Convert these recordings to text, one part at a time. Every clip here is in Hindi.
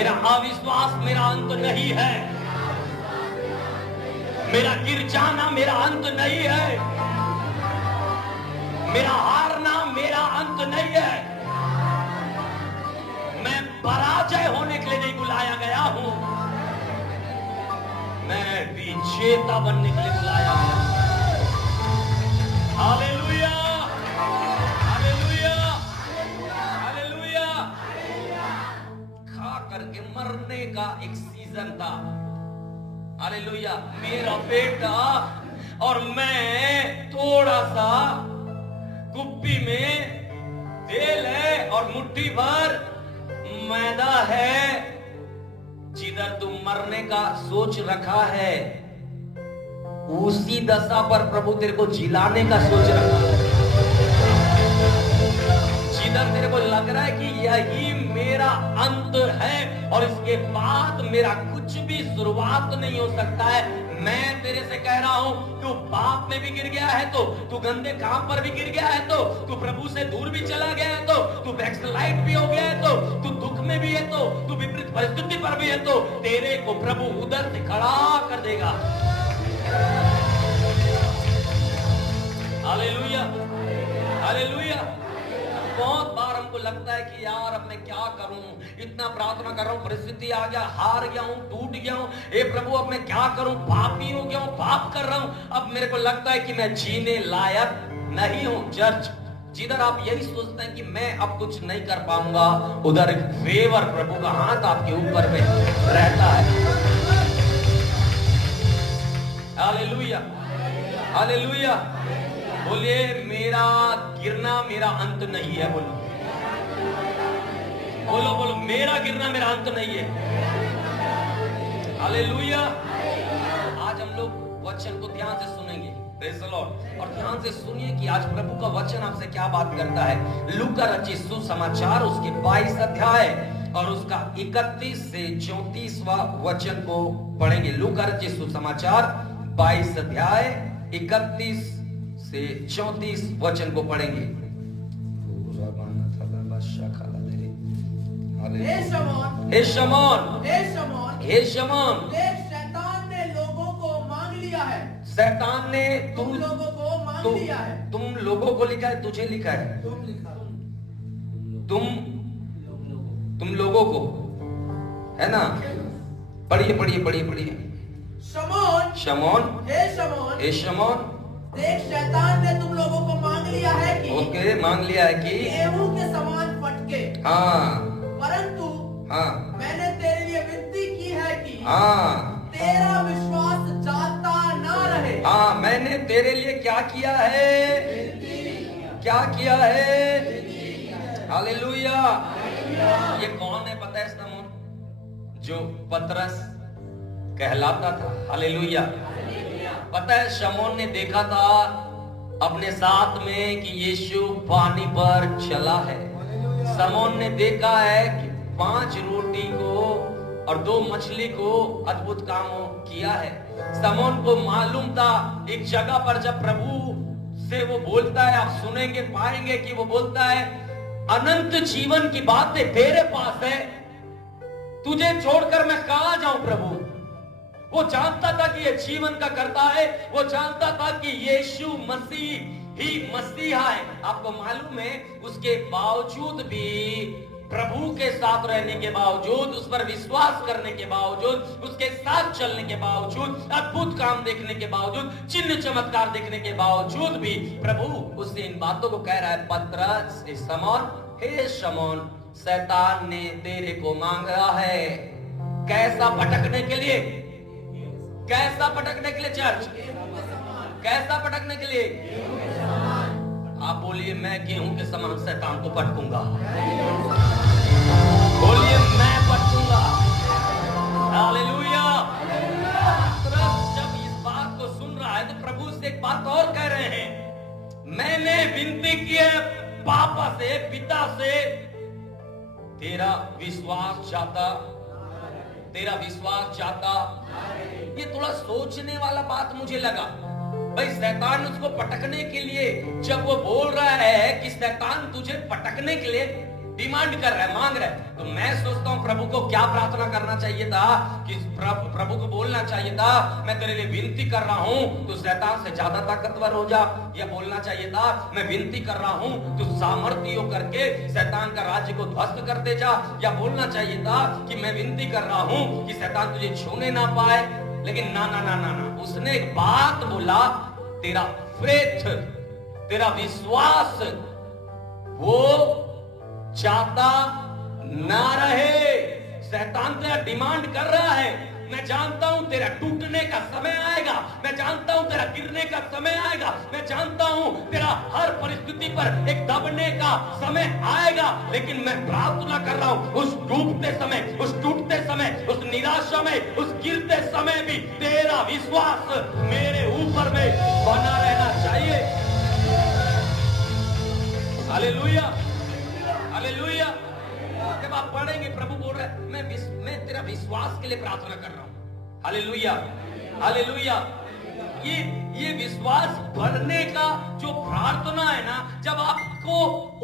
मेरा अविश्वास मेरा अंत नहीं है, मेरा गिर जाना मेरा अंत नहीं है, मेरा हारना मेरा अंत नहीं है। मैं पराजय होने के लिए नहीं बुलाया गया हूं, मैं विजेता बनने के लिए बुलाया गया हूं। Hallelujah, hallelujah, hallelujah. खा करके मरने का एक सीजन था। हालेलुया। मेरा बेटा और मैं थोड़ा सा कुप्पी में तेल है और मुट्ठी भर मैदा है। जिधर तुम मरने का सोच रखा है, उसी दशा पर प्रभु तेरे को जिलाने का सोच रखा है। जिधर तेरे को लग रहा है कि यही मेरा अंत है और इसके बाद मेरा कुछ भी शुरुआत नहीं हो सकता है, मैं तेरे से कह रहा हूं, तू पाप में भी गिर गया है तो, तू गंदे काम पर भी गिर गया है तो, तू प्रभु से दूर भी चला गया है तो, तू बैकस्लाइड भी हो गया है तो, तू दुख में भी है तो, तू विपरीत परिस्थिति पर भी है तो, तेरे को प्रभु उधर से खड़ा कर देगा। Hallelujah, hallelujah. बहुत बार हमको लगता है कि यार अब मैं क्या करूं, इतना प्रार्थना कर रहा हूं, परिस्थिति आ गया, हार गया हूं, टूट गया हूं, हे प्रभु अब मैं क्या करूं, पापी हो गया हूं, पाप कर रहा हूं, अब मेरे को लगता है कि मैं जीने लायक नहीं हूं। चर्च, जिधर आप यही सोचते हैं कि मैं अब कुछ नहीं कर पाऊंगा, उधर फेवर प्रभु का हाथ आपके ऊपर में रहता है। Hallelujah, hallelujah. बोलिए मेरा गिरना मेरा अंत नहीं है। बोलो बोलो बोलो, मेरा गिरना मेरा अंत नहीं है। हालेलुया। आज हम लोग वचन को ध्यान से सुनेंगे, प्रेज़ द लॉर्ड, और ध्यान से सुनिए कि आज प्रभु का वचन आपसे क्या बात करता है। लूका रचित सुसमाचार उसके 22 अध्याय और उसका 31 से 34वां वचन को पढ़ेंगे। लूका रचित सुसमाचार 22 अध्याय 31 से 34 वचन को पढ़ेंगे। हे शमौन, हे शमौन, हे शमौन, हे शमौन, देख शैतान ने लोगों को मांग लिया है। शैतान ने तुम लोगों को मांग लिया है। तुम लोगों को लिखा है, तुझे लिखा है। तुम लिखा, तुम लोगों को, है ना? पढ़िए पढ़िए पढ़िए पढ़िए। शमौन, शमौन, हे शमौन, हे शमौन, देख शैतान ने तुम लोगों को मांग लिया है कि ओके, मांग लिया है कि गेहूं के समान फटके, हाँ परंतु हाँ मैंने तेरे लिए विनती की है कि हाँ तेरा विश्वास जाता ना रहे। हाँ, मैंने तेरे लिए क्या किया है? क्या किया है? हालेलुया। ये कौन है पता है? शमौन, जो पतरस कहलाता था। हालेलुया। पता है, शमौन ने देखा था अपने साथ में कि यीशु पानी पर चला है। शमौन ने देखा है कि 5 रोटी को और 2 मछली को अद्भुत काम किया है। शमौन को मालूम था एक जगह पर जब प्रभु से वो बोलता है, आप सुनेंगे पाएंगे कि वो बोलता है अनंत जीवन की बातें तेरे पास है, तुझे छोड़कर मैं कहां जाऊं प्रभु। वो जानता था कि ये जीवन का करता है, वो जानता था कि यीशु मसीह ही मसीहा है। आपको मालूम है, उसके बावजूद भी, प्रभु के साथ रहने के बावजूद, उस पर विश्वास करने के बावजूद, उसके साथ चलने के बावजूद, अद्भुत काम देखने के बावजूद, चिन्ह चमत्कार देखने के बावजूद भी प्रभु उससे इन बातों को कह रहा है, पतरस, शमौन, हे शमौन, शैतान ने तेरे को मांगा है। कैसा भटकने के लिए? कैसा भटकने के लिए चर्च? कैसा भटकने के लिए? आप बोलिए मैं गेहूं के समान शैतान को पटकूंगा। बोलिए मैं पटकूंगा। हालेलुया। जब इस बात को सुन रहा है तो प्रभु से एक बात और कह रहे हैं, मैंने विनती की है पापा से, पिता से, तेरा विश्वास चाहता, तेरा विश्वास चाहता। ये थोड़ा सोचने वाला बात मुझे लगा। भाई शैतान उसको पटकने के लिए जब वो बोल रहा है कि शैतान तुझे पटकने के लिए, डिमांड कर रहा है, मांग रहा है। तो मैं सोचता हूं प्रभु को क्या प्रार्थना करना चाहिए था कि प्रभु को बोलना चाहिए था मैं तेरे लिए विनती कर रहा हूं तू शैतान से ज्यादा ताकतवर हो जा, या बोलना चाहिए था मैं विनती कर रहा हूं तू सामर्थ्य हो करके शैतान का राज्य को ध्वस्त कर दे जा, या बोलना चाहिए था कि मैं विनती कर रहा हूं कि शैतान तुझे छूने ना पाए। लेकिन ना ना ना ना ना, उसने एक बात बोला, तेरा फेथ, तेरा विश्वास वो चाहता ना रहे। शैतान तेरा डिमांड कर रहा है, मैं जानता हूं तेरा टूटने का समय आएगा, मैं जानता हूं तेरा गिरने का समय आएगा, मैं जानता हूं तेरा हर परिस्थिति पर एक दबने का समय आएगा, लेकिन मैं प्रार्थना कर रहा हूं उस डूबते समय, उस टूटते समय, उस निराशा में, उस गिरते समय भी तेरा विश्वास मेरे ऊपर में बना रहना चाहिए। Hallelujah, hallelujah. जब आप पढ़ेंगे प्रभु बोल रहे हैं मैं तेरा विश्वास के लिए प्रार्थना कर रहा हूं। Hallelujah, hallelujah. ये विश्वास भरने का जो प्रार्थना है ना, जब आपको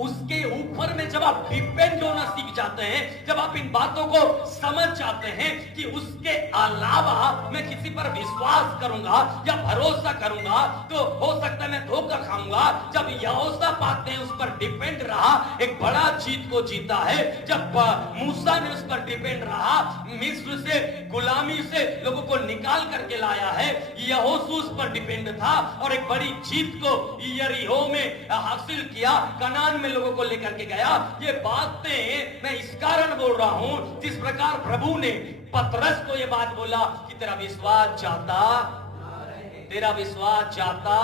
उसके ऊपर में जब आप डिपेंड होना सीख जाते हैं, जब आप इन बातों को समझ जाते हैं कि उसके अलावा मैं किसी पर विश्वास करूंगा या भरोसा करूंगा तो हो सकता है मैं धोखा खाऊंगा। जब यहोशापात ने उस पर डिपेंड रहा, एक बड़ा जीत को जीता है। जब मूसा ने उस पर डिपेंड रहा, मिस्र से गुलामी से लोगों को निकाल करके लाया है, यहोशू उस पर डिपेंड था और एक बड़ी जीत को यरीहो में हासिल किया, कनान में लोगों को लेकर के गया। ये बातें मैं इस कारण बोल रहा हूं जिस प्रकार प्रभु ने पतरस को ये बात बोला कि तेरा विश्वास जाता, तेरा विश्वास जाता।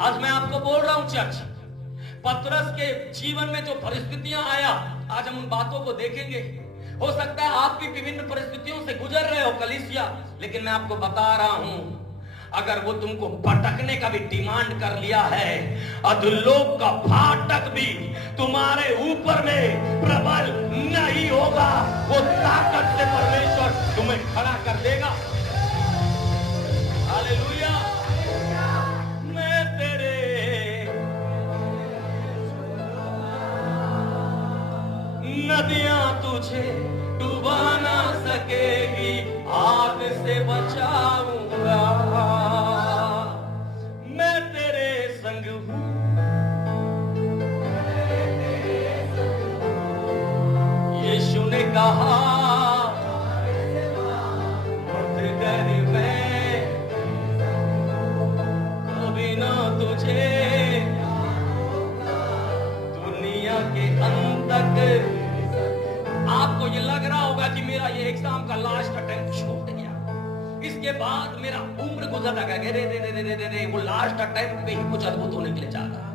आज मैं आपको बोल रहा हूं चर्च, पतरस के जीवन में जो परिस्थितियां आया, आज हम उन बातों को देखेंगे। हो सकता है आप भी विभिन्न परिस्थितियों से गुजर रहे हो कलीसिया, लेकिन मैं आपको बता रहा हूं अगर वो तुमको पटकने का भी डिमांड कर लिया है, अधोलोक का फाटक भी तुम्हारे ऊपर में प्रबल नहीं होगा। वो ताकत से परमेश्वर तुम्हें खड़ा कर देगा। हालेलुया। मैं तेरे नदियां तुझे डुबा ना सकेगी, आग से बचाऊंगा। मैं तेरे संग हूं, यीशु ने कहा मत डर, मैं कभी ना तुझे दुनिया के अंत तक। आपको ये लग रहा होगा कि मेरा ये एग्जाम का लास्ट अटेम्प्ट छूट गया, इसके बाद मेरा उम्र गुजर लगा, रे वो लास्ट अटेम्प्ट पे ही कुछ अद्भुत होने के लिए चाहता है।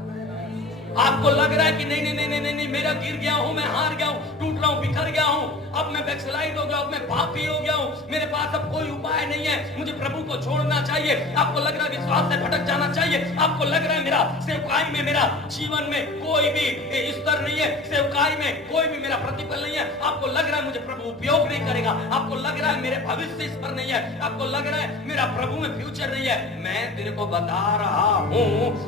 आपको लग रहा है कि नहीं नहीं नहीं नहीं नहीं, मेरा गिर गया हूं, मैं हार गया हूं, टूट रहा हूं, बिखर गया हूं, अब मैं बैकस्लाइड हो गया, अब मैं पापी हो गया हूं, मेरे पास अब कोई उपाय नहीं है, मुझे प्रभु को छोड़ना चाहिए। आपको लग रहा है विश्वास से भटक जाना चाहिए। आपको लग रहा है मेरा सेवकाई में, मेरा जीवन में कोई भी स्तर नहीं है, सेवकाई में कोई भी मेरा प्रतिफल नहीं है। आपको लग रहा है मुझे प्रभु उपयोग नहीं करेगा, आपको लग रहा है मेरे भविष्य इस पर नहीं है, आपको लग रहा है मेरा प्रभु में फ्यूचर नहीं है। मैं तेरे को बता रहा हूं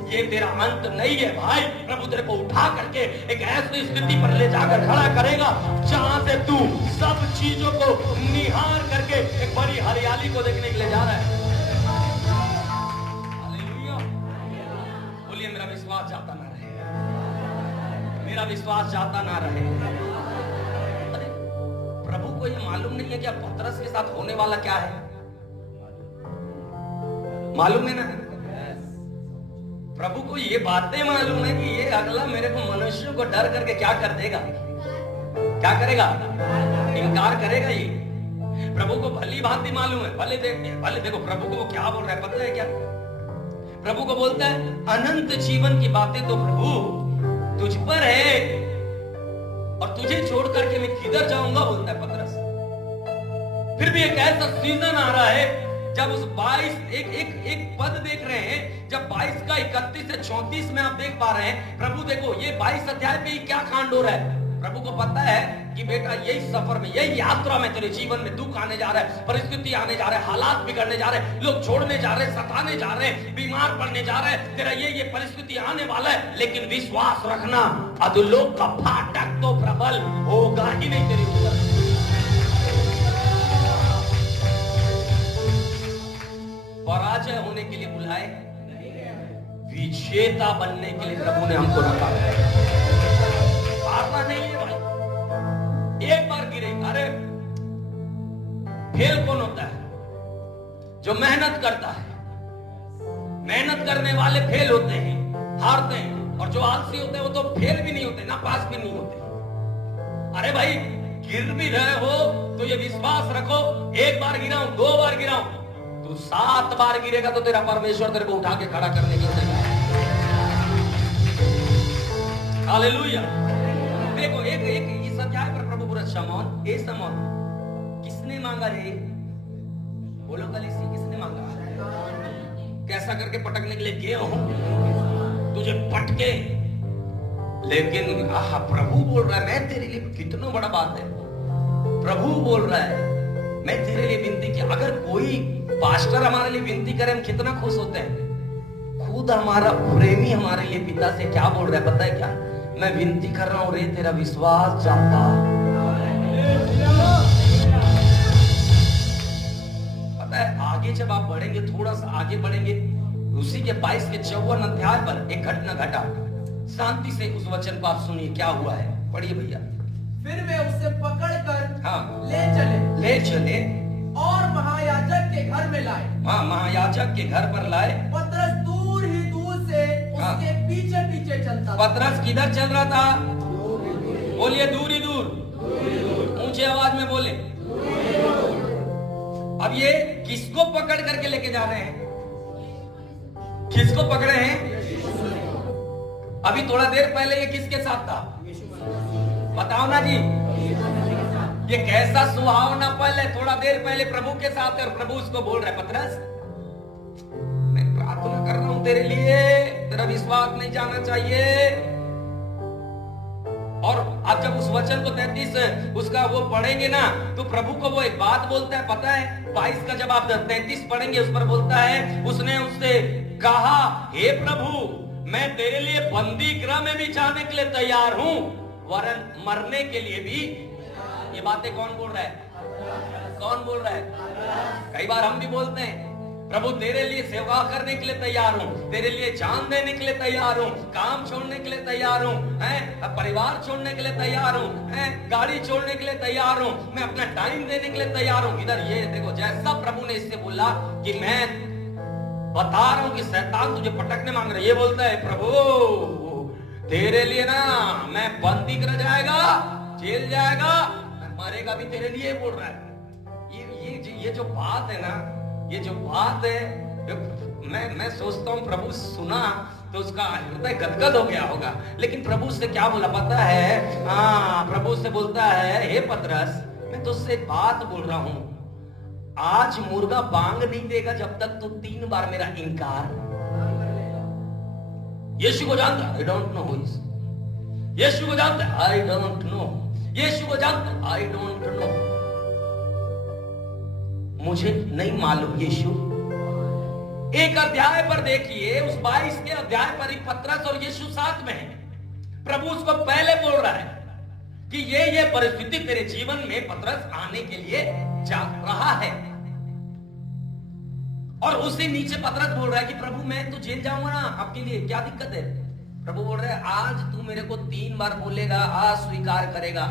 ये तेरा अंत नहीं है भाई। प्रभु तेरे को उठा करके एक ऐसी स्थिति पर ले जाकर खड़ा करेगा जहां से तू सब चीजों को निहार करके एक बड़ी हरियाली को देखने के लिए जा रहा है। हालेलुया। बोलिए मेरा विश्वास जाता ना रहे, मेरा विश्वास जाता ना रहे। अरे प्रभु को ये मालूम नहीं है कि पतरस के साथ होने वाला क्या है? मालूम है ना? प्रभु को ये बातें मालूम है कि ये अगला मेरे को मनुष्यों को डर करके क्या कर देगा, क्या करेगा, इनकार करेगा। ये प्रभु को भली भांति मालूम है। भले देखो प्रभु को वो क्या बोल रहा है पता है क्या? प्रभु को बोलता है अनंत जीवन की बातें तो प्रभु तुझ पर है और तुझे छोड़ करके मैं किधर जाऊंगा, बोलता है पतरस। फिर भी एक ऐसा सीजन आ रहा है जब उस 22 एक पद देख रहे हैं, जब 22 का 31 से 34 में आप देख पा रहे हैं। प्रभु देखो ये 22 अध्याय पे ही क्या कांड हो रहा है। प्रभु को पता है कि बेटा यही सफर में, यही यात्रा में तेरे जीवन में दुख आने जा रहा है, परिस्थिति आने जा रहा है, हालात बिगड़ने जा रहे हैं, लोग छोड़ने जा रहे हैं, सताने जा रहे हैं, बीमार पड़ने जा रहे हैं, तेरा ये परिस्थिति आने वाला है, लेकिन विश्वास रखना अधोलोक का फाटक तो प्रबल होगा ही नहीं तेरे ऊपर। पराजय होने के लिए बुलाए, विजेता बनने के लिए प्रभु ने हमको रखा। हारना नहीं है भाई। एक बार गिरे, अरे फेल कौन होता है? जो मेहनत करता है। मेहनत करने वाले फेल होते हैं, हारते हैं, और जो आलसी होते हैं वो तो फेल भी नहीं होते, ना पास भी नहीं होते। अरे भाई गिर भी रहे हो तो ये विश्वास रखो, एक बार गिराऊं, 2 बार गिराऊं, तू 7 बार गिरेगा तो तेरा परमेश्वर तेरे को उठा के खड़ा करने की तैयार है। हालेलुया। देखो एक इस अध्याय पर प्रभु बोला, शमौन, ए शमौन, किसने मांगा रे? बोलो कलीसिया, किसने मांगा? कैसा करके पटकने के लिए गया हूं, तुझे पटके, लेकिन प्रभु बोल रहा है मैं तेरे लिए, कितना बड़ा बात है, प्रभु बोल रहा है मैं तेरे लिए विनती की। अगर कोई पास्टर हमारे लिए विनती करे, हम कितना खुश होते हैं। खुद हमारा प्रेमी हमारे लिए पिता से क्या बोल रहा है पता है क्या? मैं विनती कर रहा हूं रे, तेरा विश्वास जाता। पता है आगे जब आप बढ़ेंगे, थोड़ा सा आगे बढ़ेंगे, उसी के 22 के 54 अध्याय पर एक घटना घटा। शांति से उस वचन को आप सुनिए, क्या हुआ है, पढ़िए भैया। फिर वे उसे पकड़कर हाँ ले चले और महायाजक के घर में लाए। हाँ, महायाजक के घर पर लाए। पतरस दूर ही दूर से उसके पीछे पीछे चलता। पतरस किधर चल रहा था? बोलिए, दूर ही दूर, ऊंचे आवाज में बोले। अब ये किसको पकड़ करके लेके जा रहे हैं? किसको पकड़े हैं? अभी थोड़ा देर पहले ये किसके साथ था? बताओ ना जी। ये कैसा सुहावना पल है, थोड़ा देर पहले प्रभु के साथ है और प्रभु उसको बोल रहा है, पतरस मैं प्रार्थना कर रहा हूं तेरे लिए, तेरा विश्वास नहीं जाना चाहिए। और अब जब उस वचन को 33 उसका वो पढ़ेंगे ना, तो प्रभु को वो एक बात बोलता है, पता है 22 का जब आप 33 पढ़ेंगे उस पर बोलता है, उसने उससे कहा, हे प्रभु मैं तेरे लिए बंदी गृह में भी जाने के लिए तैयार हूं, वरन मरने के लिए भी। ये बातें कौन बोल रहा है? कौन बोल रहा है? कई बार हम भी बोलते हैं, प्रभु तेरे लिए सेवा करने के लिए तैयार हूं, तेरे लिए जान देने के लिए तैयार हूं, काम छोड़ने के लिए तैयार हूं, परिवार छोड़ने के लिए तैयार हूं, गाड़ी छोड़ने के लिए तैयार हूं, मैं अपना टाइम देने के लिए तैयार हूं। इधर ये देखो, जैसा प्रभु ने इससे बोला कि मैं बता रहा हूं कि शैतान तुझे पटकने मांग रहा है, ये बोलता है प्रभु तेरे लिए ना मैं बंदी कर जाएगा, जेल जाएगा, मरेगा भी तेरे लिए बोल रहा है। ये जो बात है ना, ये जो बात है, मैं सोचता हूँ प्रभु सुना तो उसका हृदय गदगद हो गया होगा। लेकिन प्रभु से क्या बोला पता है? हाँ, प्रभु से बोलता है, हे पतरस मैं तुझसे एक बात बोल रहा हूं, आज मुर्गा बांग नहीं देगा जब तक तू 3 बार मेरा इनकार। यीशु को जानता, I don't know who is. Yeshu को जानता, आई डोंट नो। यीशु को जानता, आई डोंट नो, मुझे नहीं मालूम। यीशु एक अध्याय पर देखिए, उस 22 के अध्याय पर ही पतरस और यीशु साथ में है। प्रभु उसको पहले बोल रहा है कि ये परिस्थिति तेरे जीवन में पतरस आने के लिए जा रहा है, और उसी नीचे पतरस बोल रहा है कि प्रभु मैं तो जेल जाऊंगा ना, आपके लिए क्या दिक्कत है? प्रभु बोल रहे हैं, आज तू मेरे को 3 बार बोलेगा, अस्वीकार करेगा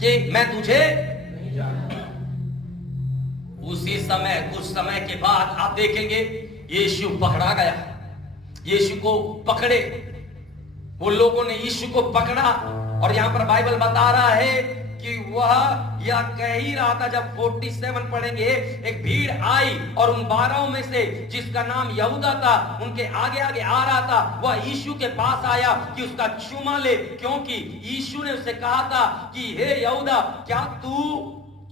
कि मैं तुझे नहीं जानता। उसी समय, कुछ समय के बाद आप देखेंगे यीशु पकड़ा गया। यीशु को पकड़े, वो लोगों ने यीशु को पकड़ा, और यहां पर बाइबल बता रहा है कि वह यह कह ही रहा था, जब 47 पढ़ेंगे, एक भीड़ आई और उन 12 में से जिसका नाम यहूदा था, उनके आगे आगे आ रहा था, वह यीशु के पास आया कि उसका चूमा ले, क्योंकि यीशु ने उससे कहा था कि हे यहूदा क्या तू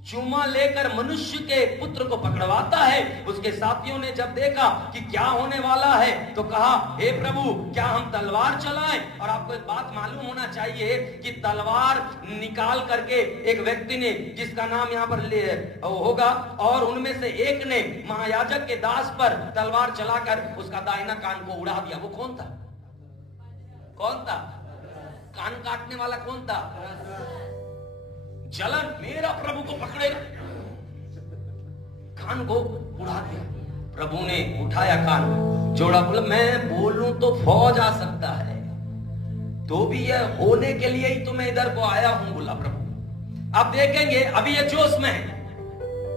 चूमा लेकर मनुष्य के पुत्र को पकड़वाता है। उसके साथियों ने जब देखा कि क्या होने वाला है तो कहा, हे प्रभु क्या हम तलवार चलाएं? और आपको एक बात मालूम होना चाहिए कि तलवार निकाल करके एक व्यक्ति ने, जिसका नाम यहाँ पर होगा, और उनमें से एक ने महायाजक के दास पर तलवार चलाकर उसका दाहिना कान को उड़ा दिया। वो कौन था? कौन था? कान काटने वाला कौन था? जलन मेरा प्रभु को पकड़ेगा, कान को उड़ा दिया। प्रभु ने उठाया कान, जोड़ा, बोला मैं बोलूं तो फौज आ सकता है, तो भी यह होने के लिए ही तो मैं इधर को आया हूं, बोला प्रभु। अब देखेंगे, अभी ये जोश में है।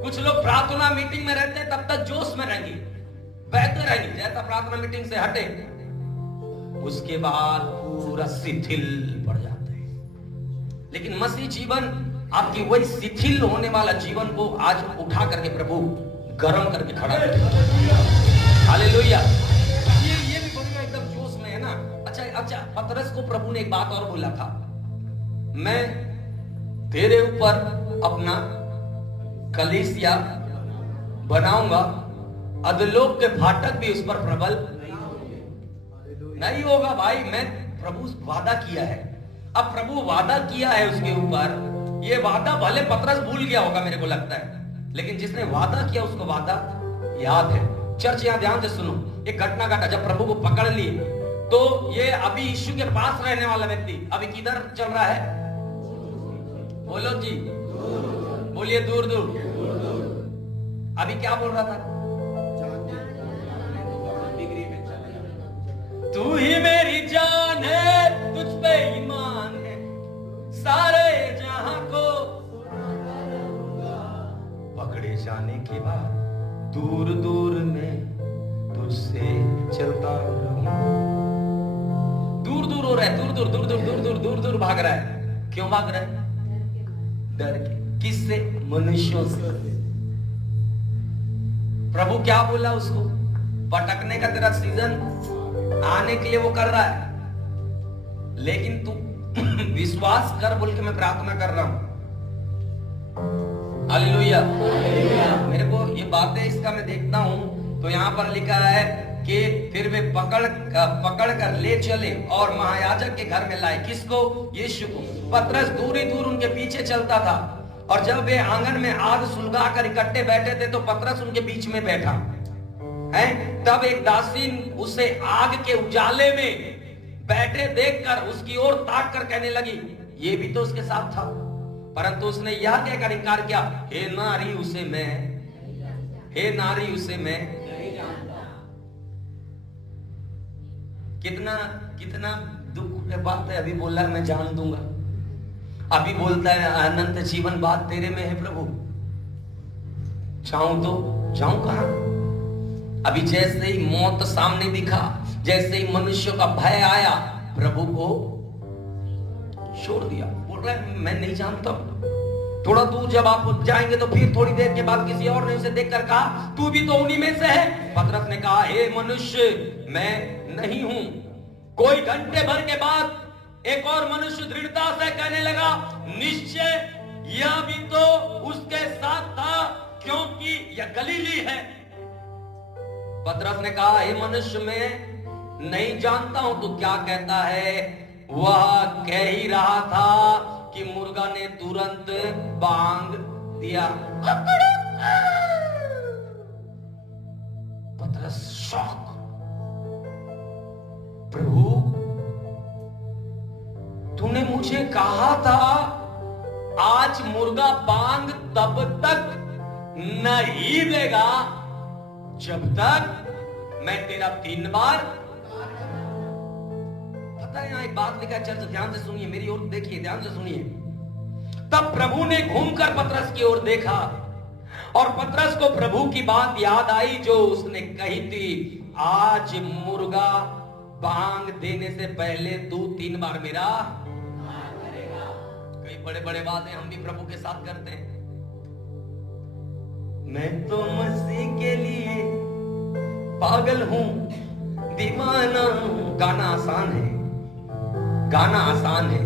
कुछ लोग प्रार्थना मीटिंग में रहते हैं, तब तक जोश में रहेंगे, बहते रहेंगे। जैसा प्रार्थना मीटिंग से हटे, उसके बाद पूरा शिथिल पड़ जाते हैं। लेकिन मसीह जीवन आपकी वही शिथिल होने वाला जीवन को आज उठा करके प्रभु गर्म करके खड़ा कर। हालेलुया। ये भी बोलिए एकदम जोश में है ना। अच्छा, पतरस को प्रभु ने एक बात और बोला था, मैं तेरे ऊपर अपना कलीसिया बनाऊंगा, अधोलोक के फाटक भी उस पर प्रबल नहीं होगा। भाई, मैं प्रभु वादा किया है, अब प्रभु वादा किया है उसके ऊपर। ये वादा भले पतरस भूल गया होगा मेरे को लगता है, लेकिन जिसने वादा किया उसको वादा याद है। चर्च यहां ध्यान से सुनो, एक घटना घटा। जब प्रभु को पकड़ लिए तो ये अभी यीशु के पास रहने वाला व्यक्ति अभी किधर चल रहा है? बोलो जी, बोलिए दूर दूर। अभी क्या बोल रहा था? तू ही मेरी जान है, तुझ पे ईमान है, सारे जहां को पकड़े जाने के बाद दूर दूर में तुझसे चलता रहूं। दूर दूर हो रहा है, दूर दूर दूर दूर दूर दूर दूर दूर भाग रहा है। क्यों भाग रहा है? डर के। किससे? मनुष्यों से। प्रभु क्या बोला उसको? पटकने का तेरा सीजन आने के लिए वो कर रहा है, लेकिन तू विश्वास कर बोल के मैं प्रार्थना कर रहा हूं। हालेलुया। मेरे को ये बातें इसका मैं देखता हूं तो यहां पर लिखा है कि फिर वे पकड़ कर ले चले और महायाजक के घर में लाए। किसको? यीशु को। पतरस दूर ही दूर उनके पीछे चलता था, और जब वे आंगन में आग सुलगा कर इकट्ठे बैठे थे तो पतरस उनके बीच में बैठा है। तब एक दासीन उसे आग के उजाले में बैठे देखकर उसकी ओर ताक कर कहने लगी, ये भी तो उसके साथ था। परंतु उसने यह कहकर इनकार किया, हे नारी उसे मैं नहीं जानता। कितना दुख बात है। अभी बोला मैं जान दूंगा, अभी बोलता है अनंत जीवन बात तेरे में है प्रभु। जाऊं तो जाऊं कहां? अभी जैसे ही मौत सामने दिखा, जैसे ही मनुष्य का भय आया, प्रभु को छोड़ दिया। बोल रहा है मैं नहीं जानता। थोड़ा दूर जब आप जाएंगे तो फिर थोड़ी देर के बाद किसी और ने उसे देखकर कहा, तू भी तो उन्हीं में से है। पतरस ने कहा, हे मनुष्य, मैं नहीं हूं। कोई घंटे भर के बाद एक और मनुष्य दृढ़ता से कहने लगा, निश्चय यह भी तो उसके साथ था, क्योंकि यह गलीली है। पतरस ने कहा, हे मनुष्य, मैं नहीं जानता हूं तू क्या कहता है। वह कह ही रहा था कि मुर्गा ने तुरंत बांग दिया। पतरस शॉक। प्रभु, तूने मुझे कहा था आज मुर्गा बांग तब तक नहीं देगा जब तक मैं तेरा 3 बार। पता है, यहां एक बात लिखा है, चर्च ध्यान से सुनिए, मेरी ओर देखिए, ध्यान से सुनिए। तब प्रभु ने घूमकर पतरस की ओर देखा और पतरस को प्रभु की बात याद आई जो उसने कही थी, आज मुर्गा बांग देने से पहले तू 3 बार मेरा करेगा। कई बड़े बड़े बातें हम भी प्रभु के साथ करते हैं। मैं तो मसीह के लिए पागल हूं, दीवाना हूं। गाना आसान है, गाना आसान है,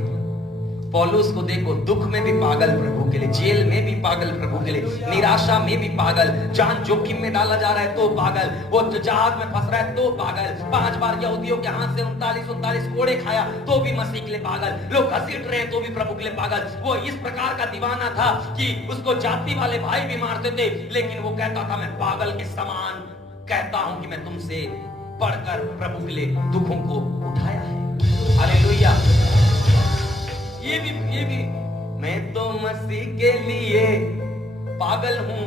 पौलुस को देखो, दुख में भी पागल प्रभु के लिए, जेल में भी पागल प्रभु के लिए, निराशा में भी पागल, जान जोखिम में डाला जा रहा है तो पागल, वो जहाज में फंस रहा है तो पागल, 5 बार यहूदियों के हाथ से 39 कोड़े खाया तो भी मसीह के लिए पागल, लोग घसीट रहे तो भी प्रभु के लिए पागल। वो इस प्रकार का दीवाना था कि उसको जाति वाले भाई भी मारते थे, लेकिन वो कहता था मैं पागल के समान कहता हूं कि मैं तुमसे पढ़कर प्रभु के लिए दुखों को उठाया है। हालेलुया। ये भी मैं तो मसीह के लिए पागल हूं,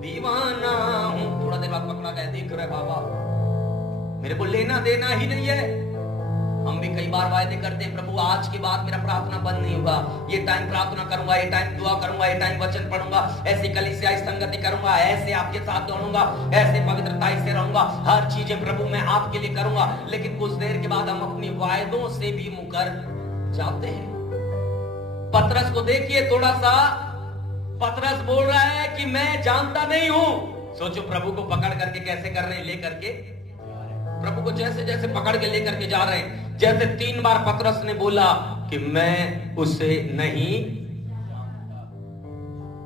दीवाना हूं। थोड़ा देर बाद पकड़ा गया, देख रहे बाबा मेरे को लेना देना ही नहीं है। हम भी कई बार वायदे करते हैं, प्रभु आज के बाद मेरा प्रार्थना बंद नहीं होगा, ये टाइम प्रार्थना करूंगा, ये टाइम दुआ करूंगा, ये टाइम वचन पढ़ूंगा, ऐसी कलीसियाई संगति करूंगा, ऐसे आपके साथ दौड़ूंगा, ऐसे पवित्रताई से रहूंगा, हर चीजें प्रभु मैं आपके लिए करूंगा। लेकिन कुछ देर के बाद हम अपनी वायदों से भी मुकर जाते हैं। पतरस को देखिए थोड़ा सा, पतरस बोल रहा है कि मैं जानता नहीं हूं। सोचो प्रभु को पकड़ करके कैसे कर रहे हैं, लेकर के प्रभु को जैसे जैसे पकड़ के लेकर के जा रहे हैं, जैसे 3 बार पतरस ने बोला कि मैं उसे नहीं,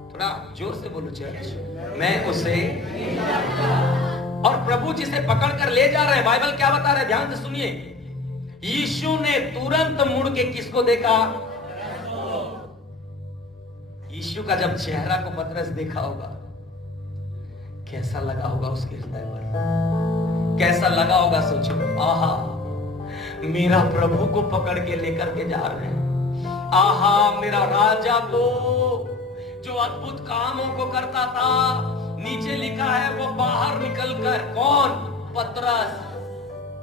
थोड़ा जोर से बोलो चर्च, मैं उसे, और प्रभु जिसे पकड़ कर ले जा रहे हैं, बाइबल क्या बता रहा है, ध्यान से सुनिए। यीशु ने तुरंत मुड़ के किसको देखा? यीशु का जब चेहरा को पतरस देखा होगा, कैसा लगा होगा उसके हृदय पर, कैसा लगा होगा सोचो। आहा, मेरा प्रभु को पकड़ के लेकर के जा रहे हैं। आहा, मेरा राजा तो जो अद्भुत कामों को करता था, नीचे लिखा है वो बाहर निकलकर, कौन? पतरस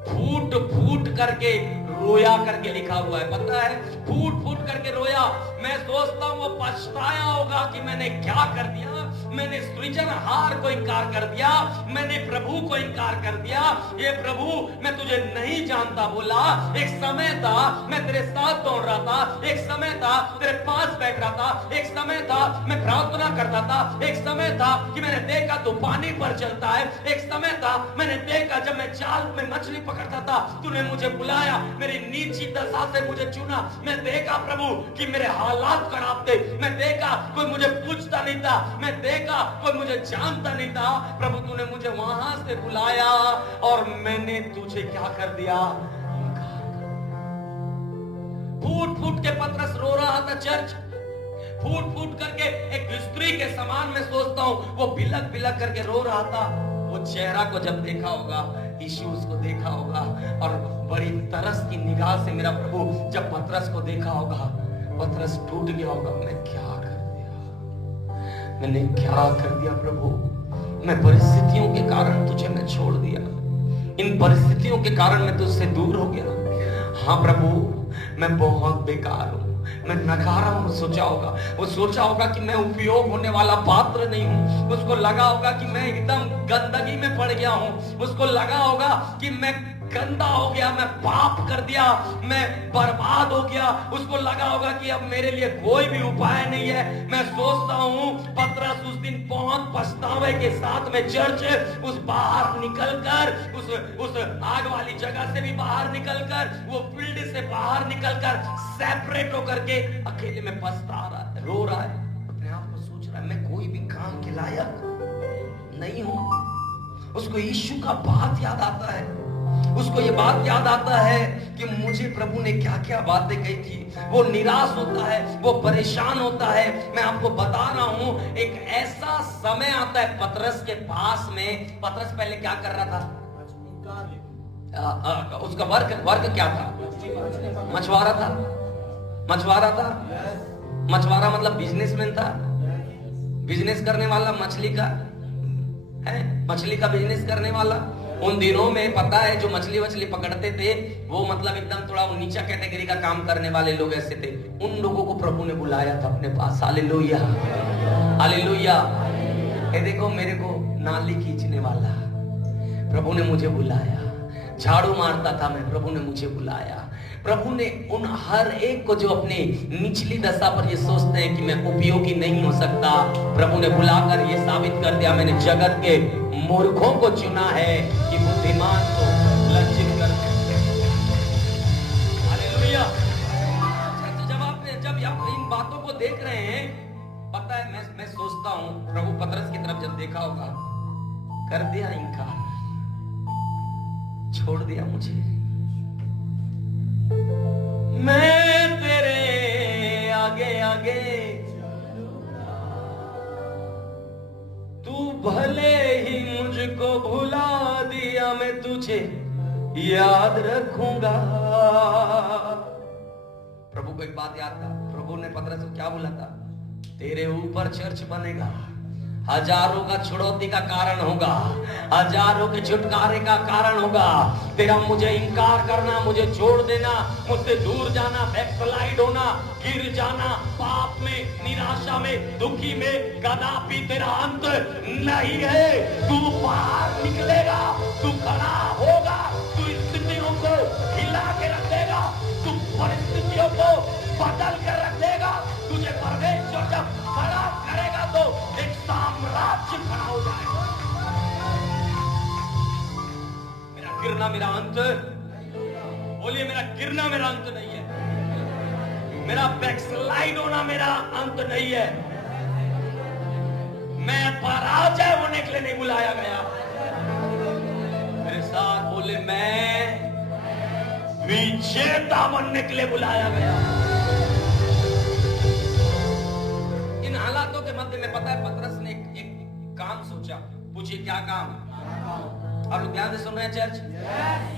फूट फूट करके रोया करके लिखा हुआ है, पता है, फूट फूट करके रोया। मैं सोचता हूं वो पछताया होगा कि मैंने क्या कर दिया, मैंने सृजनहार को इनकार कर दिया, मैंने प्रभु को इनकार कर दिया। ये प्रभु मैं तुझे नहीं जानता बोला। एक समय था मैं तेरे साथ दौड़ रहा था, एक समय था तेरे पास बैठ रहा था, एक समय था मैं प्रार्थना करता था, एक समय था कि मैंने देखा तो पानी पर चलता है, एक समय था मैंने देखा जब मैं जाल में मछली पकड़ता था, तूने मुझे बुलाया, मेरी नीची दशा से मुझे चुना। मैं देखा प्रभु कि मेरे हालात खराब थे, मैं देखा कोई मुझे पूछता नहीं था, मैं देखा कोई मुझे जानता नहीं था। प्रभु तूने मुझे वहां से बुलाया और मैंने तुझे क्या कर दिया? फूट फूट के पतरस रो रहा था चर्च, फूट फूट करके एक स्त्री के समान मैं सोचता हूं वो बिलक बिलक करके रो रहा था। वो चेहरा को जब देखा होगा, यीशु उसको देखा होगा और बड़ी तरस की निगाह से मेरा प्रभु जब पतरस को देखा होगा, पतरस टूट गया होगा। मैं क्या कर दिया, मैंने क्या कर दिया प्रभु? मैं परिस्थितियों के कारण तुझे मैं छोड़ दिया, इन परिस्थितियों के कारण मैं तुझसे दूर हो गया। हाँ प्रभु, मैं बहुत बेकार हूं, मैं नकारा हूं। सोचा होगा, वो सोचा होगा कि मैं उपयोग होने वाला पात्र नहीं हूं। उसको लगा होगा कि मैं एकदम गंदगी में पड़ गया हूं। उसको लगा होगा कि मैं गंदा हो गया, मैं पाप कर दिया, मैं बर्बाद हो गया। उसको लगा होगा कि अब मेरे लिए कोई भी उपाय नहीं है। मैं सोचता हूं पतरस उस दिन बहुत पछतावे के साथ में चर्च उस बाहर निकलकर उस आग वाली जगह से भी बाहर निकलकर, वो फील्ड से बाहर निकलकर सेपरेट होकर के अकेले में पछता रहा है, रो रहा है, अपने आप को सोच रहा है मैं कोई भी काम के लायक नहीं हूं। उसको यीशु का बात याद आता है, उसको ये बात याद आता है कि मुझे प्रभु ने क्या क्या बातें कही थी। वो निराश होता है, वो परेशान होता है। मैं आपको बता रहा हूं, एक ऐसा समय आता है पतरस के पास में। पतरस पहले क्या कर रहा था? उसका वर्क क्या था? मछुआरा था। मछुआरा था, मछुआरा मतलब बिजनेसमैन था, बिजनेस करने वाला, मछली का है, मछली का बिजनेस करने वाला। उन दिनों में पता है जो मछली पकड़ते थे वो मतलब एकदम थोड़ा नीचा कैटेगरी का काम करने वाले लोग ऐसे थे। उन लोगों को प्रभु ने बुलाया था अपने पास। Hallelujah, hallelujah. ये देखो मेरे को नाली खींचने वाला, प्रभु ने मुझे बुलाया। झाड़ू मारता था मैं, प्रभु ने मुझे बुलाया। प्रभु ने उन हर एक को जो अपनी निचली दशा पर ये सोचते हैं कि मैं उपयोगी नहीं हो सकता, प्रभु ने बुलाकर ये साबित कर दिया मैंने जगत के मूर्खों को चुना है कि बुद्धिमान को लज्जित कर। हालेलुया। जब देख रहे हैं, पता है मैं सोचता हूं प्रभु पतरस की तरफ जब देखा होगा, कर दिया इनकार, छोड़ दिया मुझे, मैं तेरे आगे आगे, तू भले ही मुझको भुला दिया, मैं तुझे याद रखूंगा। प्रभु को एक बात याद था, प्रभु ने पतरस को क्या बोला था? तेरे ऊपर चर्च बनेगा, हजारों का छुड़ौती का कारण होगा, हजारों के छुटकारे का कारण होगा। तेरा मुझे इनकार करना, मुझे छोड़ देना, मुझसे दूर जाना, बैकस्लाइड होना, गिर जाना, पाप में, निराशा में, दुखी में, कदापि तेरा अंत नहीं है। तू बाहर निकलेगा, तू खड़ा होगा, तू स्थितियों को हिला के रख देगा, तू परिस्थितियों को बदल कर रख देगा। तुझे परमेश्वर जब खड़ा करेगा तो एक साम्राज्य खड़ा हो जाएगा। मेरा गिरना मेरा अंत, बोलिए मेरा गिरना मेरा अंत नहीं है, मेरा बैकस्लाइड होना मेरा अंत नहीं है। मैं पराजय होने के लिए नहीं बुलाया गया। मेरे साथ बोले, मैं विजेता बनने के लिए बुलाया गया। इन हालातों के मध्य में पता है पतरस ने एक काम सोचा। पूछिए क्या काम? आप लोग ध्यान से सुन रहे हैं चर्च?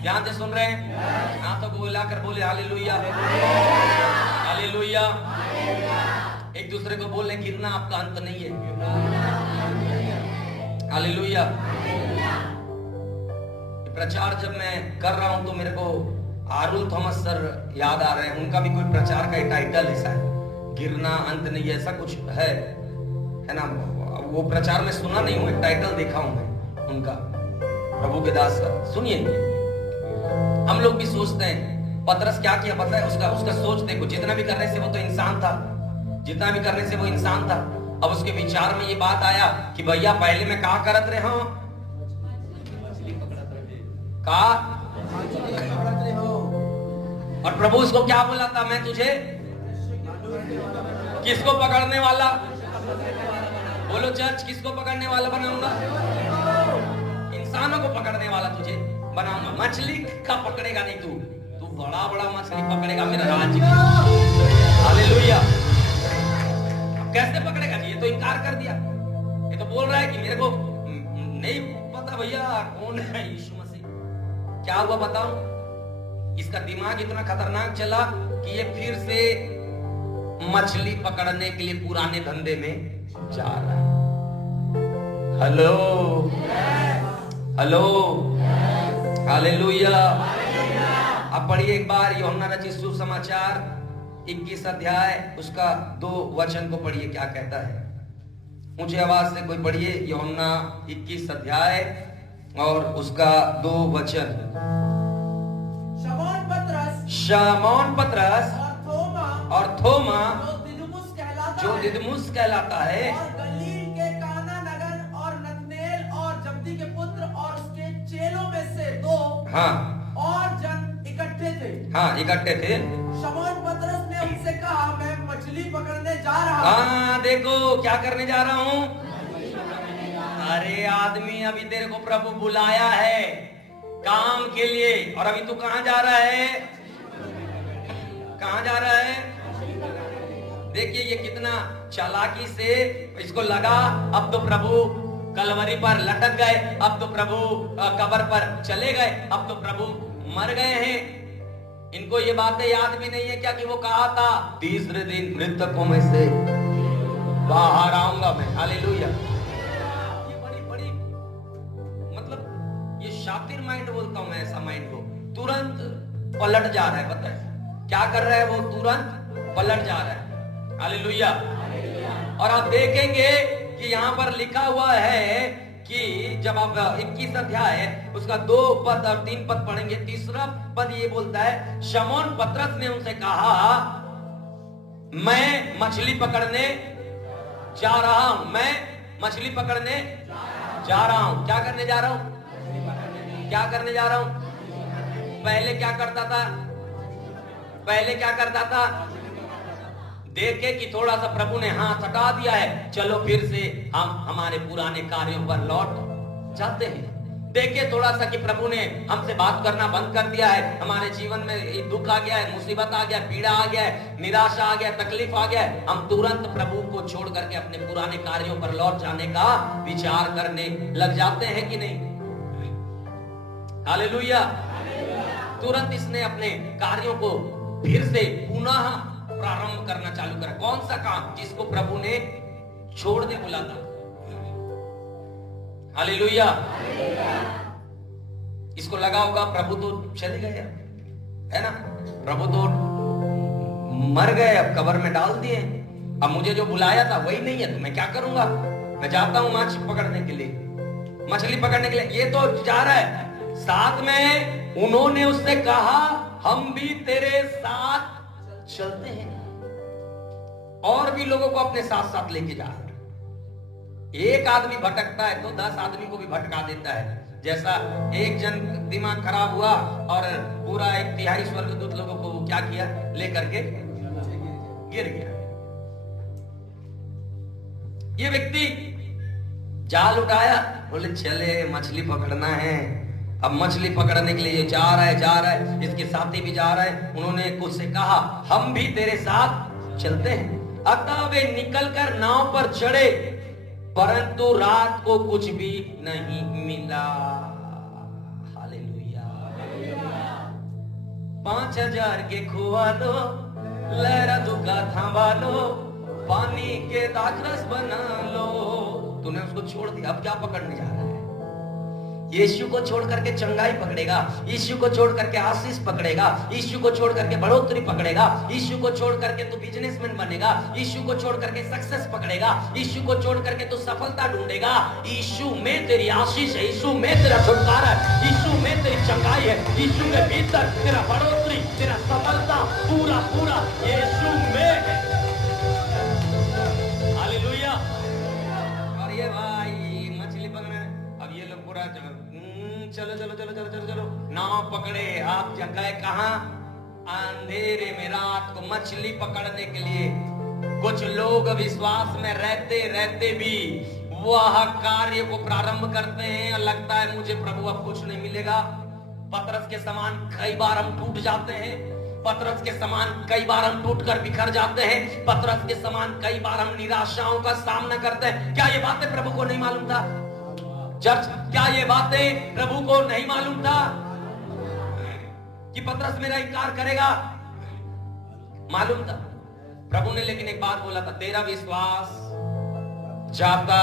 ध्यान से सुन रहे हैं? हाथों को हिलाकर बोले हालेलुया, हालेलुया। एक दूसरे को बोले गिरना आपका अंत नहीं है, हालेलुया। प्रचार जब मैं कर रहा हूं तो मेरे को आरुल थॉमस सर याद आ रहे हैं। उनका भी कोई प्रचार का टाइटल ऐसा है, गिरना अंत नहीं, ऐसा कुछ है ना। वो प्रचार में सुना नहीं हूं, टाइटल देखा हूं मैं उनका, प्रभु के दास का। सुनिए, हम लोग भी सोचते हैं पतरस क्या किया पता है? उसका सोच देखो, जितना भी करने से वो तो इंसान था, जितना भी करने से वो इंसान था। अब उसके विचार में ये बात आया कि भैया पहले मैं कहा करत रहे हो, कहा, और प्रभु उसको क्या बोला था? मैं तुझे किसको पकड़ने वाला? बोलो चर्च, किसको पकड़ने वाला बनाऊंगा? इंसानों को पकड़ने वाला तुझे बनाऊंगा। मछली का पकड़ेगा नहीं तू बड़ा बड़ा मछली पकड़ेगा मेरा राज्य का। हालेलुया। कैसे पकड़ेगा जी? ये तो इनकार कर दिया। ये तो बोल रहा है कि मेरे को नहीं पता भैया कौन है यीशु मसीह। क्या हुआ बताऊं? इसका दिमाग इतना खतरनाक चला कि ये फिर से मछली पकड़ने के लिए पुराने धंधे में जा रहा है। Hello, hello, hallelujah. अब पढ़िए एक बार यूहन्ना रचित सुसमाचार 21 अध्याय उसका 2 वचन को पढ़िए, क्या कहता है? ऊंची आवाज से कोई पढ़िए, यूहन्ना 21 अध्याय और उसका 2 वचन। शमौन पतरस और थोमा जो दिदमुस कहलाता है, और गलील के काना नगर और नतनेल और जब्दी के पुत्र और उसके चेलों में से 2 हाँ, और जन इकट्ठे थे। हाँ, इकट्ठे थे। शमौन पतरस ने उनसे कहा, मैं मछली पकड़ने जा रहा हूं। हाँ, देखो क्या करने जा रहा हूं। अरे आदमी, अभी तेरे को प्रभु बुलाया है काम के लिए, और अभी तू कहां जा रहा है? कहां जा रहा है? देखिए ये कितना चालाकी से इसको लगा। अब तो प्रभु कलवरी पर लटक गए, अब तो प्रभु कब्र पर चले गए, अब तो प्रभु मर गए हैं। इनको ये बातें याद भी नहीं है क्या कि वो कहा था तीसरे दिन मृतकों में से बाहर आऊंगा मैं। हालेलुया। ये बड़ी बड़ी मतलब ये शातिर माइंड बोलता हूं मैं, ऐसा माइंड को तुरंत पलट जा रहा है। पता है क्या कर रहा है वो? तुरंत पलट जा रहा है। हालेलुया। और आप देखेंगे कि यहाँ पर लिखा हुआ है कि जब आप 21 अध्याय उसका 2 पद और 3 पद पढ़ेंगे, तीसरा पद ये बोलता है, शमौन पतरस ने उनसे कहा, मैं मछली पकड़ने जा रहा हूं, मैं मछली पकड़ने जा रहा हूं। क्या करने जा रहा हूं? क्या करने जा रहा हूं? पहले क्या करता था? पहले क्या करता था? देखे कि थोड़ा सा प्रभु ने हाथ हटा दिया है, चलो फिर से हम हमारे पुराने कार्यों पर लौट जाते हैं। देखे थोड़ा सा कि प्रभु ने हमसे बात करना बंद कर दिया है, हमारे जीवन में दुख आ गया है, मुसीबत आ गया, पीड़ा आ गया है, निराशा आ गया, तकलीफ आ गया है, हम तुरंत प्रभु को छोड़ करके अपने पुराने कार्यों पर लौट जाने का विचार करने लग जाते हैं कि नहीं? हालेलुया। तुरंत इसने अपने कार्यों को फिर से पुनः प्रारंभ करना चालू करा। कौन सा काम जिसको प्रभु ने छोड़ने बोला था? हालेलुया। इसको लगा होगा प्रभु तो चले गए, है ना, प्रभु तो मर गए, अब कब्र में डाल दिए, अब मुझे जो बुलाया था वही नहीं है, तो मैं क्या करूंगा? मैं जाता हूं माछ पकड़ने के लिए, मछली पकड़ने के लिए। ये तो जा रहा है। साथ में उन्होंने उससे कहा हम भी तेरे साथ चलते हैं, और भी लोगों को अपने साथ साथ लेके जा रहे हैं। एक आदमी भटकता है तो 10 आदमी को भी भटका देता है। जैसा एक जन दिमाग खराब हुआ और पूरा 1/3 स्वर्गदूत लोगों को क्या किया, लेकर के गिर गया। ये व्यक्ति जाल उठाया, बोले चले मछली पकड़ना है। अब मछली पकड़ने के लिए जा रहा है, इसके साथी भी जा रहा है। उन्होंने कुछ से कहा हम भी तेरे साथ चलते हैं। अतः वे निकलकर नाव पर चढ़े, परंतु रात को कुछ भी नहीं मिला। हालेलुया। 5000 के खुआ लो, लहरा दुखा थामा लो, पानी के दाखरस बना लो। तूने उसको छोड़ दिया, अब क्या पकड़ने जा रहा है? यीशु को छोड़ करके चंगाई पकड़ेगा, यीशु को छोड़ करके आशीष पकड़ेगा, यीशु को छोड़ करके बढ़ोतरी पकड़ेगा, यीशु को छोड़ करके तू बिजनेसमैन बनेगा, यीशु को छोड़ करके सक्सेस पकड़ेगा, यीशु को छोड़ करके तू सफलता ढूंढेगा। यीशु में तेरी आशीष है, यीशु में तेरा छुटकारा है, यीशु में तेरी चंगाई है, यीशु के भीतर तेरा बढ़ोतरी, तेरा सफलता पूरा पूरा यीशु में है। हालेलुया। और ये भाई मछली पकड़ने, अब ये लोग पूरा चलो चलो चलो चलो चलो चलो नाव पकड़े। आप गए कहां? अंधेरे में रात को मछली पकड़ने के लिए। कुछ लोग विश्वास में रहते रहते भी वह कार्य को प्रारंभ करते हैं और लगता है मुझे प्रभु अब कुछ नहीं मिलेगा। पतरस के समान कई बार हम टूट जाते हैं, पतरस के समान कई बार हम टूटकर बिखर जाते हैं, पतरस के समान कई बार हम निराशाओं का सामना करते हैं। क्या ये बातें प्रभु को नहीं मालूम था? चर्च, क्या ये बातें प्रभु को नहीं मालूम था कि पतरस मेरा इनकार करेगा? मालूम था प्रभु ने, लेकिन एक बात बोला था, तेरा विश्वास जाता।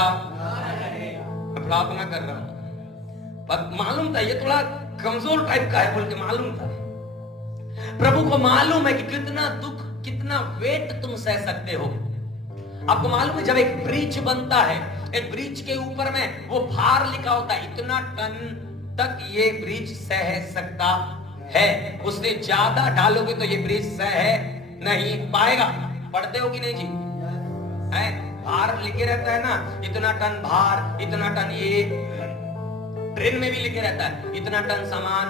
मैं प्रार्थना कर रहा हूं, पर मालूम था ये थोड़ा कमजोर टाइप का है बोल के मालूम था। प्रभु को मालूम है कि कितना दुख, कितना वेट तुम सह सकते हो। आपको मालूम है जब एक ब्रिज बनता है, एक ब्रिज के ऊपर में वो भार लिखा होता है, इतना टन तक ये ब्रिज सह सकता है, उससे ज्यादा डालोगे तो ये ब्रिज सह नहीं पाएगा। पढ़ते हो कि नहीं जी? है भार लिखे रहता है ना, इतना टन भार, इतना टन, ये ट्रेन में भी लिखे रहता है इतना टन सामान,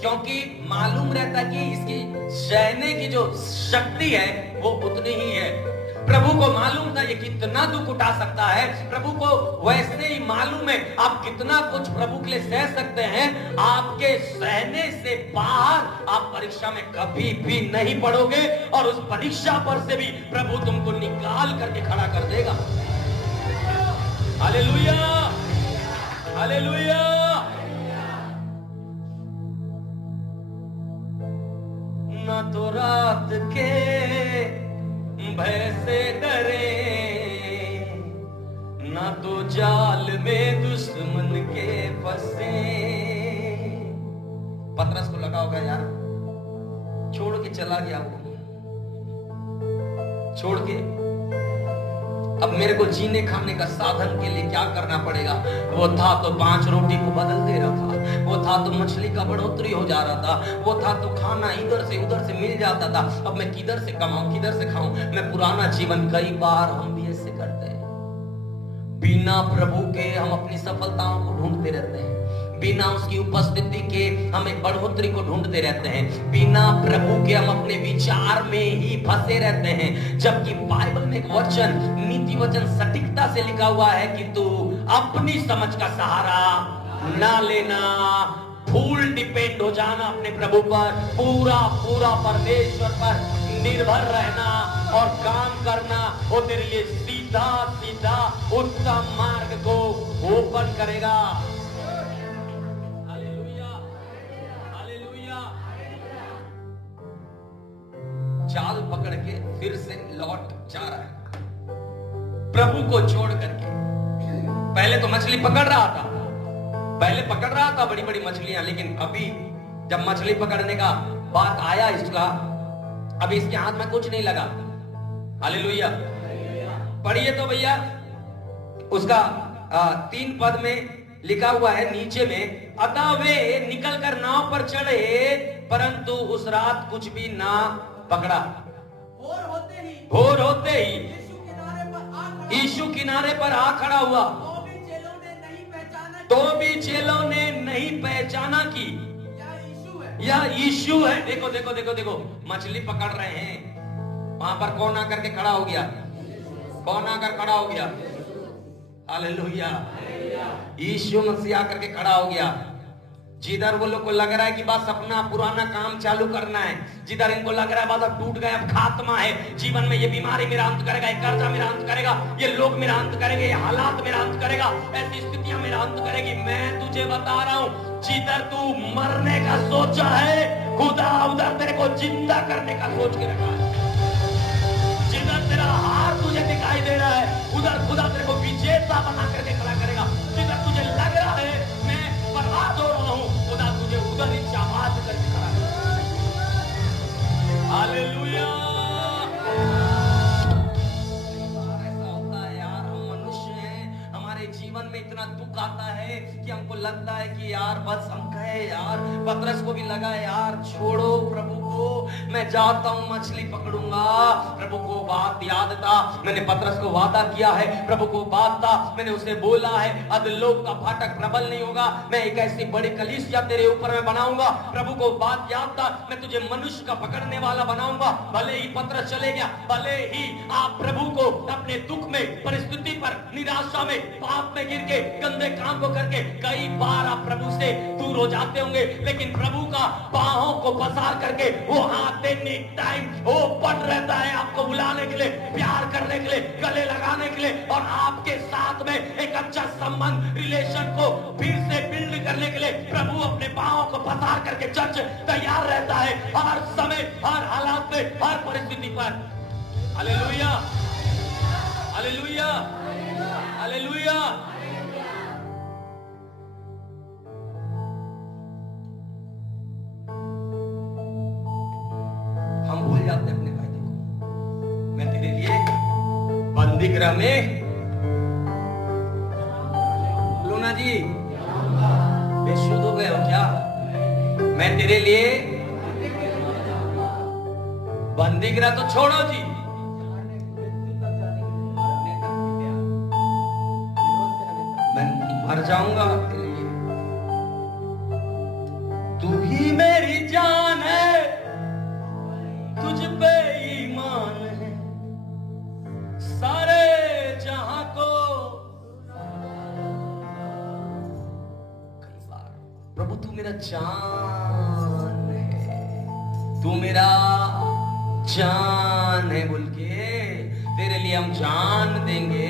क्योंकि मालूम रहता है कि इसकी सहने की जो शक्ति है वो उतनी ही है। प्रभु को मालूम था ये कितना दुख उठा सकता है, प्रभु को वैसे ही मालूम है आप कितना कुछ प्रभु के लिए सह सकते हैं। आपके सहने से बाहर आप परीक्षा में कभी भी नहीं पड़ोगे, और उस परीक्षा पर से भी प्रभु तुमको निकाल करके खड़ा कर देगा। Hallelujah, hallelujah. न तो रात के भय से डरे, न तो जाल में दुश्मन के फंसे। पतरस को लगा होगा यार छोड़ के चला गया वो, छोड़ के अब मेरे को जीने खाने का साधन के लिए क्या करना पड़ेगा। वो था तो 5 रोटी को बदल दे रहा था, वो था तो मछली का बढ़ोतरी हो जा रहा था, वो था तो खाना इधर से उधर से मिल जाता था। अब मैं किधर से कमाऊं, किधर से खाऊं। मैं पुराना जीवन, कई बार हम भी ऐसे करते हैं, बिना प्रभु के हम अपनी सफलताओं को ढूंढते रहते हैं, बिना उसकी उपस्थिति के हम एक बढ़ोतरी को ढूंढते रहते हैं, बिना प्रभु के हम अपने विचार में ही फंसे रहते हैं। जबकि बाइबल में एक वचन, नीति वचन सटीकता से लिखा हुआ है कि तू अपनी समझ का सहारा ना लेना, फुल डिपेंड हो जाना अपने प्रभु पर, पूरा पूरा परमेश्वर पर निर्भर रहना और काम करना। वो तेरे लिए सीधा सीधा उत्तम मार्ग को ओपन करेगा। Hallelujah, hallelujah. जाल पकड़ के फिर से लौट जा रहा है प्रभु को छोड़ करके। पहले तो मछली पकड़ रहा था, बड़ी बड़ी मछलियां, लेकिन अभी जब मछली पकड़ने का बात आया इसका, अभी इसके हाथ में कुछ नहीं लगा। हालेलुया। पढ़िए तो भैया, उसका 3 पद में लिखा हुआ है नीचे में, अतः वे निकल कर नाव पर चढ़े, परंतु उस रात कुछ भी ना पकड़ा। भोर होते ही यीशु किनारे पर आ खड़ा हुआ, तो भी चेलों ने नहीं पहचाना कि यह यीशु है। देखो देखो देखो देखो, मछली पकड़ रहे हैं, वहां पर कौन आकर के खड़ा हो गया? कौन आकर खड़ा हो गया? हालेलुया, यीशु मसीह आकर के खड़ा हो गया। जिधर वो लोग को लग रहा है कि बस अपना पुराना काम चालू करना है, जिधर इनको लग रहा है बस अब टूट गया, अब खात्मा है जीवन में, ये बीमारी मेरा अंत करेगा, ये कर्जा मेरा अंत करेगा, ये लोग मेरा अंत करेंगे, ये हालात मेरा अंत करेगा, ऐसी स्थितियां मेरा अंत करेगी। मैं तुझे बता रहा हूं, जिधर तू मरने का सोचा है, खुदा उधर तेरे को जिंदा करने का सोच के रखा है। जिधर तेरा हार तुझे दिखाई दे रहा है, उधर खुदा तेरे को विजेता बना करके खड़ा करेगा। जिधर तुझे लग रहा है मैं बर्बाद हो रहा हूं, खुदा तुझे उधर ही शाबाश करके खड़ा करेगा। हालेलुया। ऐसा होता है यार, हम मनुष्य हैं, हमारे जीवन में इतना दुख आता है कि हमको लगता है कि यार बस हम कहे यार, पतरस को भी लगा यार छोड़ो प्रभु को, मैं जाता हूं मछली पकड़ूंगा। प्रभु को बात याद था, मैंने पतरस को वादा किया है, प्रभु को बात था, मैंने उसे बोला है अधलोक का फाटक प्रबल नहीं होगा, मैं एक ऐसी बड़ी कलीसिया तेरे ऊपर में बनाऊंगा। प्रभु को बात याद था, मैं तुझे मनुष्य का पकड़ने वाला बनाऊंगा। भले ही पतरस चले गया, भले ही आप प्रभु को अपने दुख में, परिस्थिति पर, निराशा में, पाप में गिर के, गंदे काम को करके कई बार आप प्रभु से दूर हो जाते होंगे, लेकिन प्रभु का बाहों को पसार करके वो हाथ देने टाइम ओपन रहता है आपको बुलाने के लिए, प्यार करने के लिए, गले लगाने के लिए, और आपके साथ में एक अच्छा संबंध, रिलेशन को फिर से बिल्ड करने के लिए प्रभु अपने बाहों को पसार करके चर्च तैयार रहता है हर समय, हर हालात में, हर परिस्थिति पर। Hallelujah, hallelujah, hallelujah. हम भूल जाते हैं अपने फायदे को। मैं तेरे लिए बंदी गृह में, लूना जी बेशुद्ध हो गए हो क्या? मैं तेरे लिए बंदी गृह तो छोड़ो जी, मैं मर जाऊंगा तेरे लिए। तू ही मेरी जान है, तुझ पे ईमान है, सारे जहां को। कई बार प्रभु तू मेरा जान है, तू मेरा जान है बोल के तेरे लिए हम जान देंगे,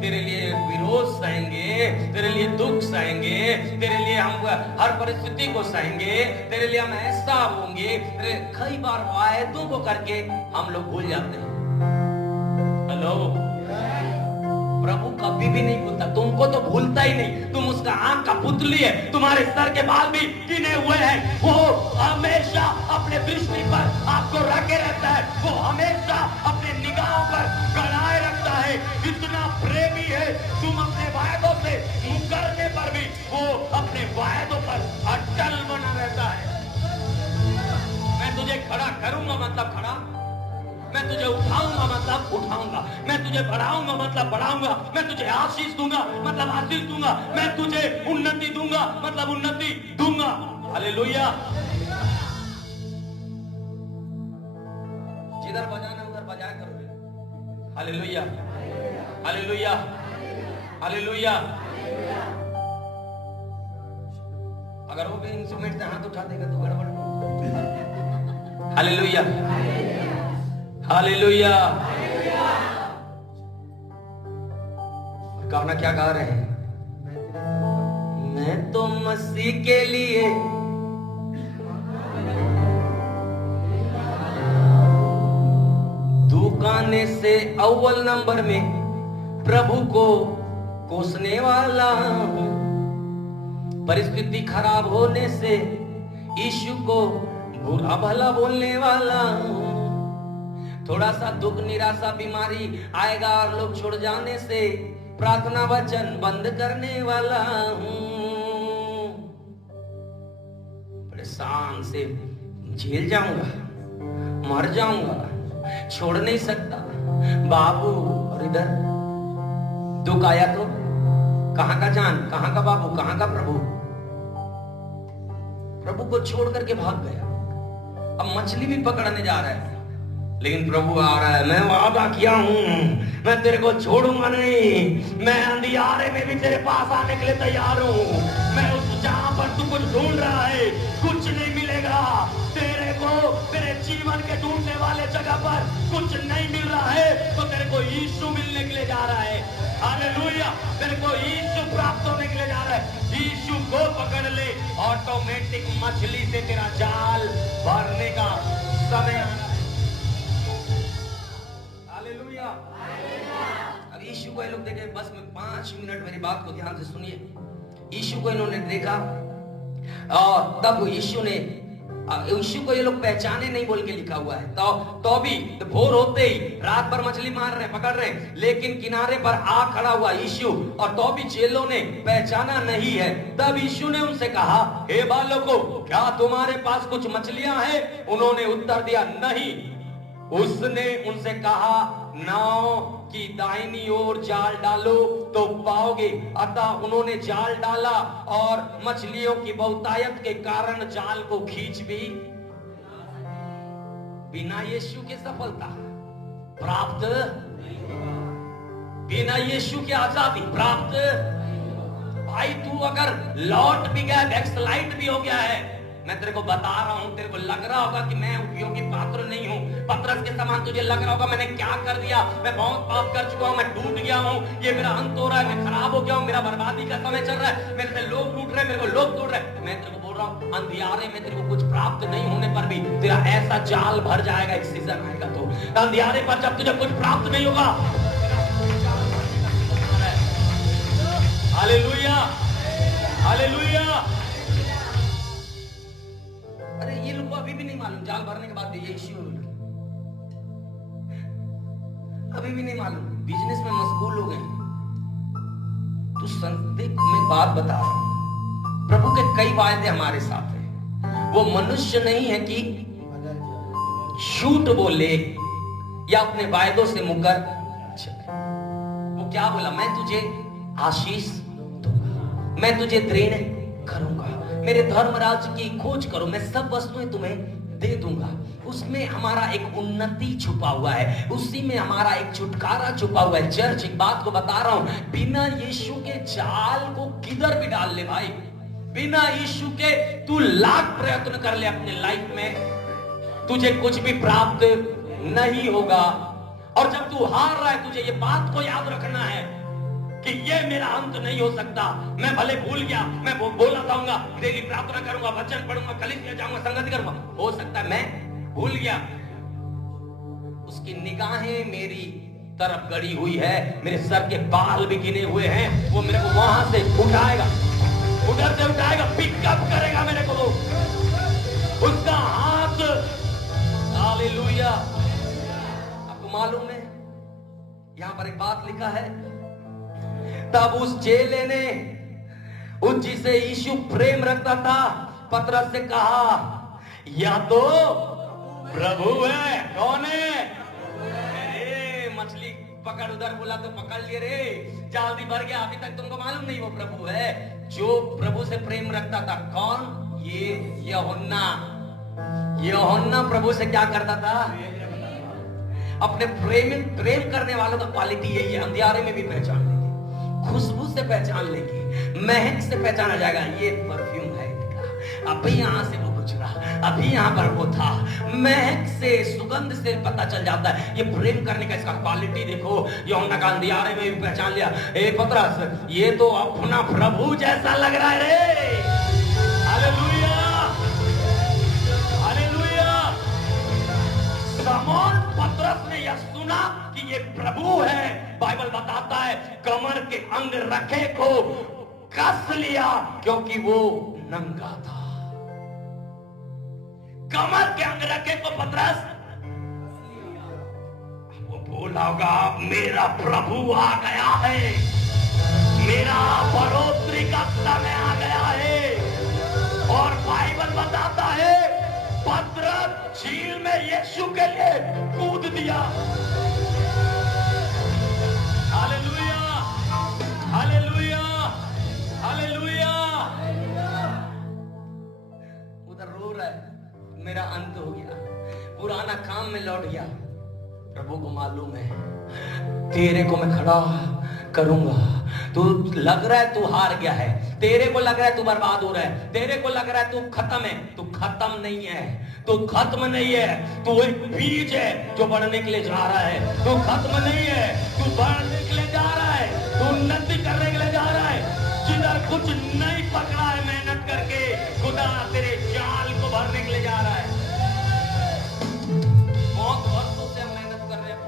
तेरे लिए विरोध सहेंगे, तेरे लिए दुख सहेंगे, तेरे लिए हम हर परिस्थिति को सहेंगे, तेरे लिए हम ऐसा होंगे। कई बार वायदों को करके हम लोग भूल जाते हैं। हेलो, प्रभु कभी भी नहीं भूलता, तुमको तो भूलता ही नहीं, तुम उसका आंख का पुतली है, तुम्हारे सर के बाल भी गिने हुए हैं, वो हमेशा अपने दृष्टि पर आपको रखे रहता है, वो हमेशा अपने निगाहों पर गड़ाए रखता है। इतना प्रेमी है, तुम अपने वायदों से मुकरने पर भी वो अपने वायदों पर अटल बना रहता है। मैं तुझे खड़ा करूंगा, मतलब खड़ा मैं तुझे उठाऊंगा मतलब उठाऊंगा, मैं तुझे बढ़ाऊंगा मतलब बढ़ाऊंगा, मैं तुझे आशीष दूंगा मतलब आशीष दूंगा, मैं तुझे उन्नति दूंगा मतलब उन्नति दूंगा। हालेलुया। जिधर बजाना उधर बजाया करो। Hallelujah, hallelujah, hallelujah. अगर वो भी इंस्ट्रूमेंट से हाथ उठा देगा तो गड़बड़। Hallelujah, hallelujah. गाना क्या गा रहे हैं? मैं तो मसीह के लिए दुकाने से अव्वल नंबर में प्रभु को कोसने वाला हूं। परिस्थिति खराब होने से यीशु को बुरा भला बोलने वाला हूं। थोड़ा सा दुख निराशा बीमारी आएगा और लोग छोड़ जाने से प्रार्थना वचन बंद करने वाला हूं। परेशान से झेल जाऊंगा, मर जाऊंगा, छोड़ नहीं सकता बाबू। और इधर दुख आया तो कहां का जान, कहां का बाबू, कहां का प्रभु। प्रभु को छोड़ करके भाग गया। अब मछली भी पकड़ने जा रहा है, लेकिन प्रभु आ रहा है। मैं वादा किया हूं, मैं तेरे को छोड़ूंगा नहीं। मैं अंधियारे में भी तेरे पास आने के लिए तैयार हूं। मैं उस जहां पर तू कुछ ढूंढ रहा है कुछ नहीं मिलेगा तेरे को। तेरे जीवन के ढूंढने वाले जगह पर कुछ नहीं मिल रहा है तो तेरे को यीशु मिलने के लिए जा रहा है। हालेलुया। तेरे को यीशु प्राप्त होने के लिए जा रहा है। यीशु को पकड़ ले, ऑटोमेटिक मछली से तेरा जाल भरने का समय। हालेलुया। अब यीशु को ये लोग देखे, बस में 5 मिनट मेरी बात को ध्यान से सुनिए। यीशु को इन्होंने देखा और तब यीशु को ये लोग पहचाने नहीं बोल के लिखा हुआ है। तो भी भोर होते ही रात भर मछली मार रहे पकड़ रहे, लेकिन किनारे पर आ खड़ा हुआ यीशु, और तो भी चेलों ने पहचाना नहीं है। तब यीशु ने उनसे कहा, हे बालकों, क्या तुम्हारे पास कुछ मछलियां हैं? उन्होंने उत्तर दिया, नहीं। उसने उनसे कहा, नाव की दाहिनी ओर जाल डालो तो पाओगे। अतः उन्होंने जाल डाला और मछलियों की बहुतायत के कारण जाल को खींच भी बिना यीशु के सफलता प्राप्त, बिना यीशु की आजादी प्राप्त। भाई तू अगर लौट भी गया, बैकस्लाइड भी हो गया है, मैं तेरे को बता रहा हूं, तेरे को लग रहा होगा कि मैं उपयोगी पात्र नहीं हूं। पतरस के समान तुझे लग रहा होगा मैंने क्या कर दिया, मैं बहुत पाप कर चुका हूं, मैं टूट गया हूं, ये मेरा अंत हो रहा है, मैं खराब हो गया हूं, मेरा बर्बादी का समय चल रहा है, मेरे से लोग लूट रहे हैं, मेरे को लोग तोड़ रहे हैं। मैं तेरे को बोल रहा हूं, अंधियारे में तेरे को कुछ प्राप्त नहीं होने पर भी तेरा ऐसा जाल भर जाएगा। एक सीजन आएगा तो अंधियारे पर जब तुझे कुछ प्राप्त नहीं होगा। Hallelujah, hallelujah. अरे ये लोग को अभी भी नहीं मालूम, जाल भरने के बाद ये इश्यू अभी भी नहीं मालूम, बिजनेस में मशगूल हो गए। तो संदेश में बात बता रहा हूं, प्रभु के कई वायदे हमारे साथ हैं। वो मनुष्य नहीं है कि झूठ बोले या अपने वायदों से मुकर चले। वो क्या बोला, मैं तुझे आशीष दूंगा, मैं तुझे दृढ़ करूंगा, मेरे धर्म राज्य की खोज करो, मैं सब वस्तुएं तुम्हें दे दूंगा। उसमें हमारा एक उन्नति छुपा हुआ है, उसी में हमारा एक छुटकारा छुपा हुआ है। चर्च, एक बात को बता रहा हूं, बिना यीशु के जाल को किधर भी डाल ले भाई, बिना यीशु के तू लाख प्रयत्न कर ले अपने लाइफ में, तुझे कुछ भी प्राप्त नहीं होगा। और जब तू हार रहा है, तुझे ये बात को याद रखना है कि ये मेरा अंत नहीं हो सकता। मैं भले भूल गया, मैं बोला जाऊंगा, डेली प्रार्थना करूंगा, वचन पढ़ूंगा, कलीसिया जाऊंगा, संगति करूंगा, हो सकता है मैं भूल गया। उसकी निगाहें मेरी तरफ गड़ी हुई है, मेरे सर के बाल भी गिने हुए हैं, वो मेरे को वहां से उठाएगा, उधर से उठाएगा, पिकअप करेगा मेरे को, उसका हाथ। हालेलुया। आपको मालूम है यहां पर एक बात लिखा है, तब उस चेले ने उस जिसे यीशु प्रेम रखता था पतरस से कहा, या तो प्रभु है। कौन है? अरे मछली पकड़, उधर बोला तो पकड़ लिए रे, जल्दी भर गया, अभी तक तुमको मालूम नहीं वो प्रभु है। जो प्रभु से प्रेम रखता था, कौन? ये यूहन्ना प्रभु से क्या करता था? अपने प्रेम करने वालों का क्वालिटी यही है, अंधियारे में भी पहचान लेंगे, खुशबू से पहचान लेंगे, महक से पहचाना जाएगा, ये परफ्यूम है इनका, अभी यहाँ से वो गुजरा, अभी यहाँ पर वो था। महक से, सुगंध से पता चल जाता है ये प्रेम करने का इसका क्वालिटी देखो। यूहन्ना का अंधियारे में भी पहचान लिया, ए पतरस ये तो अपना प्रभु जैसा लग रहा है रे। Hallelujah, hallelujah. शमौन पतरस ने यह सुना कि ये प्रभु है, बाइबल बताता है कमर के अंग रखे को कस लिया, क्योंकि वो नंगा था। कमर के अंग रखे को पतरस, वो बोला होगा मेरा प्रभु आ गया है, मेरा बढ़ोतरी का समय आ गया है। और बाइबल बताता है पतरस झील में यीशु के लिए कूद दिया। Hallelujah, hallelujah, hallelujah. उधर रो रहा है, मेरा अंत हो गया, पुराना काम में लौट गया। प्रभु को मालूम है तेरे को मैं खड़ा करूंगा। तू लग रहा है तू हार गया है, तेरे को लग रहा है तू बर्बाद हो रहा है, तेरे को लग रहा है तू खत्म है, तू खत्म नहीं है, तू खत्म नहीं है, तू एक बीज है जो बढ़ने के लिए जा रहा है। तू खत्म नहीं है, तू बढ़ने के लिए जा रहा है, तू उन्नति करने के लिए जा रहा है। जिधर कुछ नहीं पकड़ा है मेहनत करके, खुदा तेरे जाल को भरने के लिए जा रहा है। बहुत वर्षों से हम मेहनत कर रहे हैं,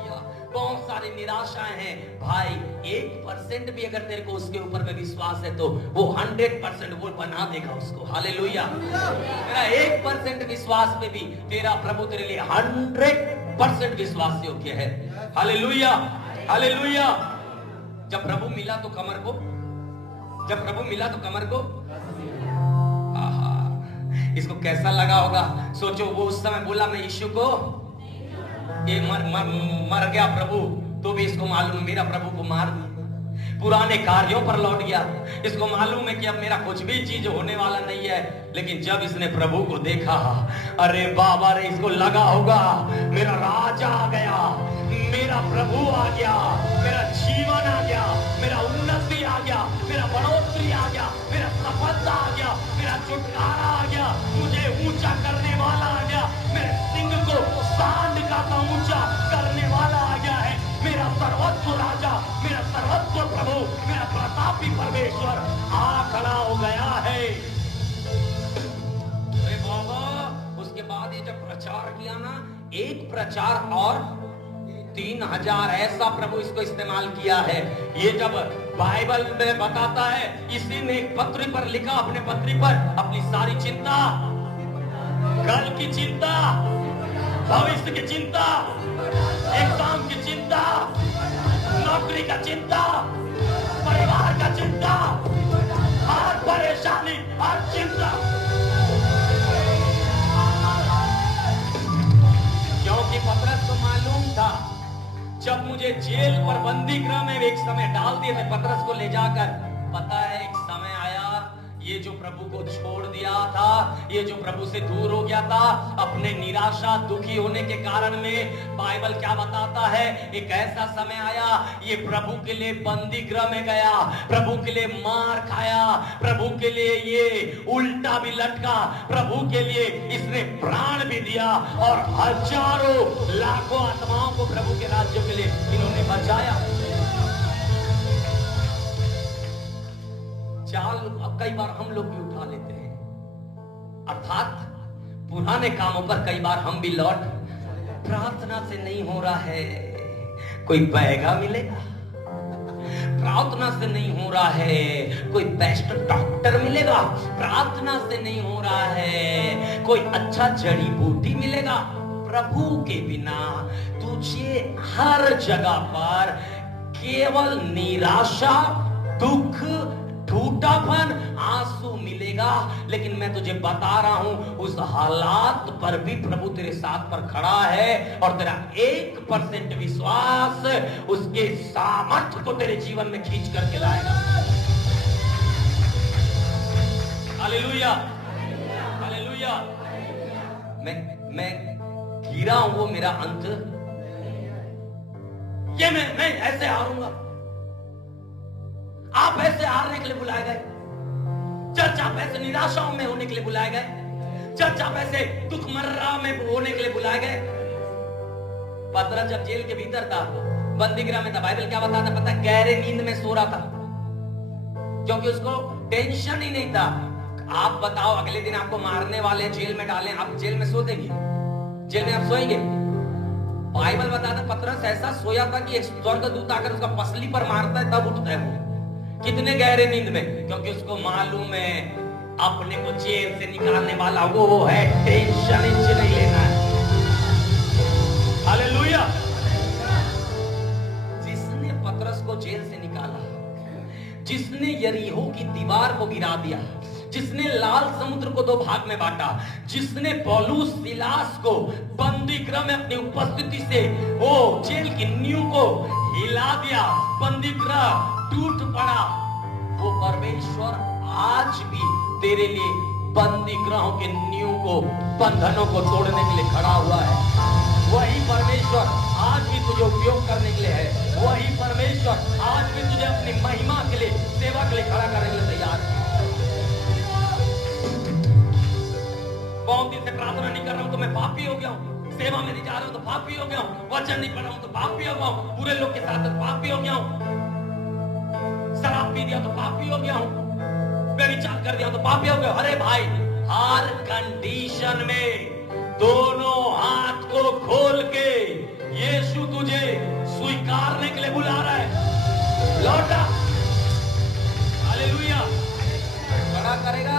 बहुत सारी निराशाएं हैं भाई। 1% भी अगर तेरे को उसके ऊपर में विश्वास है तो वो 100% वो बना देगा उसको। हालेलुया। तेरा 1% विश्वास पे भी तेरा प्रभु तेरे लिए 100% विश्वास योग्य है। Hallelujah, hallelujah. जब प्रभु मिला तो कमर को, जब प्रभु मिला तो कमर को, आहा, इसको कैसा लगा होगा। सोचो वो उस समय बोला मैं यीशु को, ये मर गया प्रभु, तो भी इसको मालूम मेरा प्रभु को मार दी, पुराने कार्यों पर लौट गया। इसको मालूम है कि अब मेरा कुछ भी चीज होने वाला नहीं है। लेकिन जब इसने प्रभु को देखा, अरे बाबा रे, इसको लगा होगा मेरा राजा आ गया, मेरा प्रभु आ गया, मेरा जीवन आ गया, मेरा उन्नति आ गया, मेरा बढ़ोतरी आ गया, मेरा सफलता आ गया, मेरा छुटकारा आ गया, मुझे ऊंचा करने वाला आ गया, मेरे सिंह को सांड का ऊंचा करने वाला आ गया है, मेरा सर्वस्व राजा, मेरा सर्वस्व प्रभु, मेरा प्रतापी परमेश्वर आ खड़ा हो गया है। अरे बाबा, उसके बाद ये जब प्रचार किया ना, एक प्रचार और 3000 ऐसा प्रभु इसको इस्तेमाल किया है। ये जब बाइबल में बताता है, इसी ने एक पत्री पर लिखा, अपने पत्री पर अपनी सारी चिंता, कल की चिंता, भविष्य की चिंता, एग्जाम की चिंता, नौकरी का चिंता, परिवार का चिंता, हर परेशानी, हर चिंता, क्योंकि पतरस को मालूम था जब मुझे जेल पर बंदी गृह में एक समय डाल दिए थे, पतरस को ले जाकर, पता है एक समय आया, ये जो प्रभु को छोड़ दिया था, ये जो प्रभु से दूर हो गया था, अपने निराशा दुखी होने के कारण में, बाइबल क्या बताता है, एक ऐसा समय आया, ये प्रभु के लिए बंदी गृह में गया, प्रभु के लिए मार खाया, प्रभु के लिए ये उल्टा भी लटका, प्रभु के लिए इसने प्राण भी दिया, और हजारों लाखों आत्माओं को प्रभु के राज्य के लिए इन्होंने बचाया। चाल कई बार हम लोग भी उठा लेते हैं, अर्थात पुराने कामों पर कई बार हम भी लौट, प्रार्थना से नहीं हो रहा है, कोई बहेगा मिलेगा, प्रार्थना से नहीं हो रहा है, कोई बेस्ट डॉक्टर मिलेगा, प्रार्थना से नहीं हो रहा है, कोई अच्छा जड़ी बूटी मिलेगा। प्रभु के बिना तुझे हर जगह पर केवल निराशा, दुख, झूठापन, आंसू मिलेगा, लेकिन मैं तुझे बता रहा हूं उस हालात पर भी प्रभु तेरे साथ पर खड़ा है, और तेरा 1% विश्वास उसके सामर्थ्य को तेरे जीवन में खींच करके लाएगा। Hallelujah, hallelujah. मैं गिरा हूं, वो मेरा अंत, ये मैं ऐसे हारूंगा। आप ऐसे हारने के लिए बुलाए गए, चर्च आप ऐसे निराशाओं में होने के लिए बुलाए गए, चर्च आप ऐसे दुख मर्रा में होने के लिए बुलाए गए। पतरस जब जेल के भीतर था, बंदीगृह में था, बाइबल क्या बताता पता है? गहरे नींद में सो रहा था, क्योंकि उसको टेंशन ही नहीं था। आप बताओ, अगले दिन आपको मारने वाले, जेल में डालें, आप जेल में सो देंगे? जेल में आप सोएंगे? बाइबल बताता पतरस ऐसा सोया था कि एक स्वर्गदूत आकर उसका पसली पर मारता है तब उठता है वो। कितने गहरे नींद में, क्योंकि उसको मालूम है अपने को जेल से निकालने वाला वो है, टेंशन इंच नहीं लेना है। हालेलुया। जिसने पतरस को जेल से निकाला, जिसने यरीहो की दीवार को गिरा दिया, जिसने लाल समुद्र को 2 भाग में बांटा, जिसने पौलुस सिलास को बंदी गृह में अपनी उपस्थिति से वो जेल की नींव को हिला दिया, बंदी गृह टूट पड़ा, वो परमेश्वर आज भी तेरे लिए बंदी गृहों के नींव को, बंधनों को तोड़ने के लिए खड़ा हुआ है। वही परमेश्वर आज भी तुझे उपयोग करने के लिए है। वही परमेश्वर आज भी तुझे अपनी महिमा के लिए, सेवा के लिए खड़ा करने के लिए तैयार है। बहुत दिन से प्रार्थना नहीं कर रहा हूं तो मैं पापी हो गया हूं, सेवा में नहीं जा रहा हूं तो पापी हो गया हूं, वचन नहीं पढ़ रहा हूं तो पापी हो गया हूं, बुरे लोग के साथ तो पापी हो गया हूं, शराब पी दिया तो पापी हो गया हूं, व्यभिचार कर दिया तो पापी हो गया। अरे भाई, हर कंडीशन में दोनों हाथ को खोल के यीशु तुझे स्वीकारने के लिए बुला रहा है। लौटा। हालेलुया। खड़ा करेगा,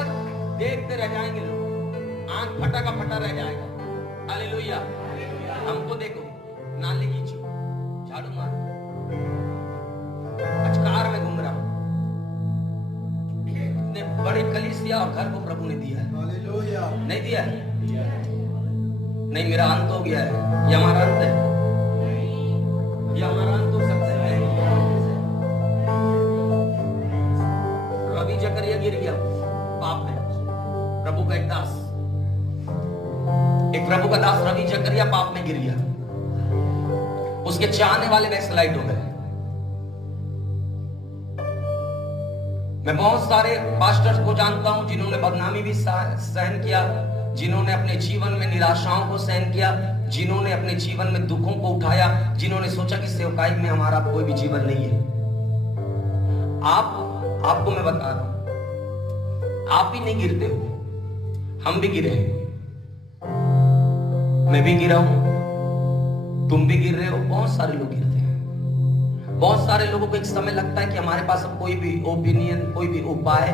देखते रह जाएंगे लोग, आंख फटा का फटा रह जाएगा। हालेलुया। हमको देखो, नाली खींचो, झाड़ू मारो, अचकार में घूम रहा हूं। इतने बड़े कलीसिया और घर को प्रभु ने दिया है। हालेलुया। नहीं दिया है? नहीं, मेरा अंत हो गया है, ये हमारा अंत है, ये हमारा अंत हो सकता है। रवि जकरिया गिर गया पाप में, प्रभु का एक दास, एक प्रभु का दास रवि जकरिया पाप में गिर गया, उसके चाहने वाले बैकस्लाइड हो गए। मैं बहुत सारे पास्टर्स को जानता हूं जिन्होंने बदनामी भी सहन किया, जिन्होंने अपने जीवन में निराशाओं को सहन किया, जिन्होंने अपने जीवन में दुखों को उठाया, जिन्होंने सोचा कि सेवकाई में हमारा कोई भी जीवन नहीं है। आपको मैं बता रहा हूं, आप ही नहीं गिरते हो, हम भी गिरे हैं, मैं भी गिरा हूं, तुम भी गिर रहे हो, बहुत सारे लोग गिरते हैं। बहुत सारे लोगों को एक समय लगता है कि हमारे पास अब कोई भी ओपिनियन, कोई भी उपाय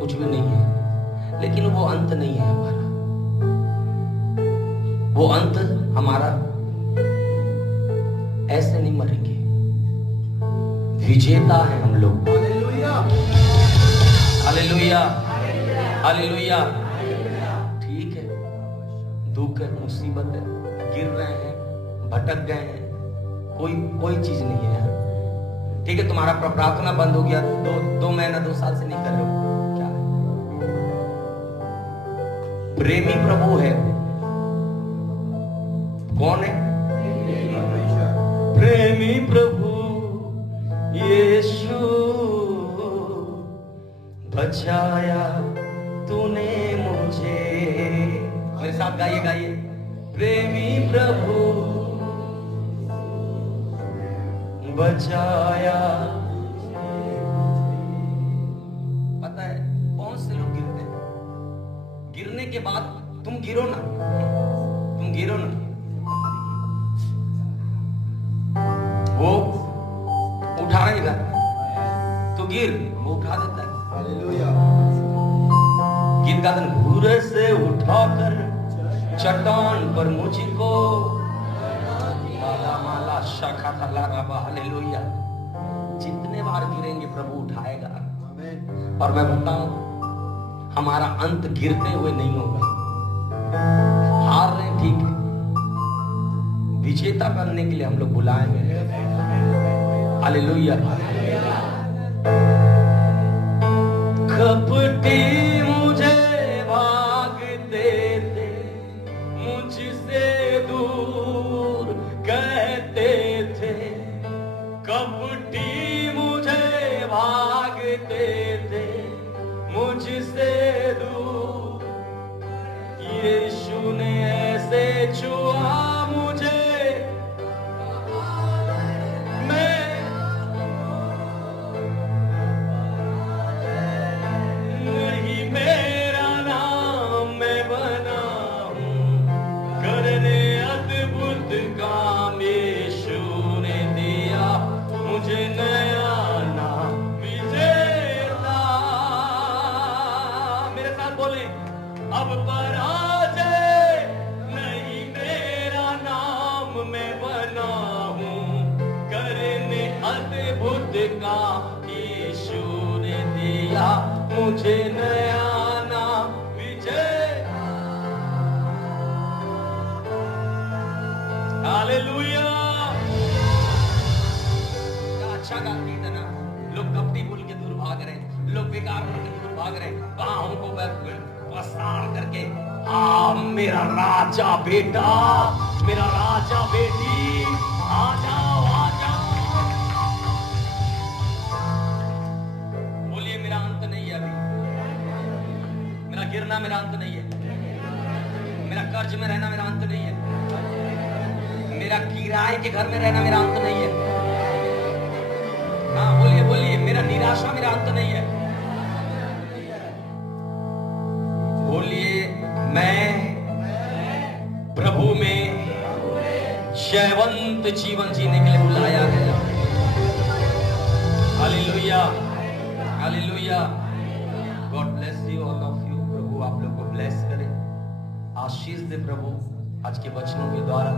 कुछ भी नहीं है, लेकिन वो अंत नहीं है हमारा, वो अंत हमारा ऐसे नहीं मरेंगे, विजेता है हम लोग। Hallelujah, hallelujah, hallelujah. ठीक है, दुख है, मुसीबत है, गिर रहे हैं, भटक गए हैं, कोई चीज नहीं है। ठीक है, तुम्हारा प्रार्थना बंद हो गया, 2 महीना 2 साल से नहीं कर रहे हो, क्या है? प्रेमी प्रभु है। कौन है? प्रेमी प्रभु यीशु, बचाया तूने मुझे। मेरे साथ गाइए, गाइए। प्रेमी प्रभु बचाया। पता है बहुत से लोग गिरते हैं, गिरने के बाद तुम गिरो ना, तुम गिरो ना, वो उठा रहेगा, तो गिर, वो उठा देता है। हालेलुया। गीत गाते हैं, घूरे से उठाकर चट्टान पर मुझको माला शाखा तला रबा। हालेलुया। जितने बार गिरेंगे प्रभु उठाएगा। और मैं बताऊं, हमारा अंत गिरते हुए नहीं होगा। हार रहे ठीक है, विजेता बनने के लिए हम लोग बुलाए गए। हालेलुया। कपटी मुझे भागते थे, मुझसे दूर कहते थे। कपटी मुझे भागते थे, मुझसे दूर। यीशु ने ऐसे छुआ मुझे, नहीं मेरा नाम मैं बना हूँ, करने अद्भुत काम यीशु ने दिया मुझे नया नाम विजेता। मेरे साथ बोले, अब पराजय नहीं मेरा नाम मैं बना हूँ, करने अद्भुत काम यीशु ने दिया मुझे नया नाम विजय। हालेलुया। क्या अच्छा गाती है ना। लोग कपटी बोल के दूर भाग रहे, लोग बेकार बोल के दूर भाग रहे, बाहों को पसार करके, मेरा राजा बेटा, मेरा राजा बेटी, आ जाओ आ जाओ। बोलिए, मेरा अंत नहीं है अभी, मेरा गिरना मेरा अंत नहीं है, मेरा कर्ज में रहना मेरा अंत नहीं है, मेरा किराए के घर में रहना मेरा अंत नहीं है। हाँ बोलिए बोलिए, मेरा निराशा मेरा अंत नहीं है। बोलिए, मैं प्रभु में जयवंत जीवन जीने के लिए बुलाया गया। Hallelujah hallelujah. God bless you all of you. प्रभु आप लोग को ब्लेस करे, आशीष दे प्रभु आज के वचनों के द्वारा।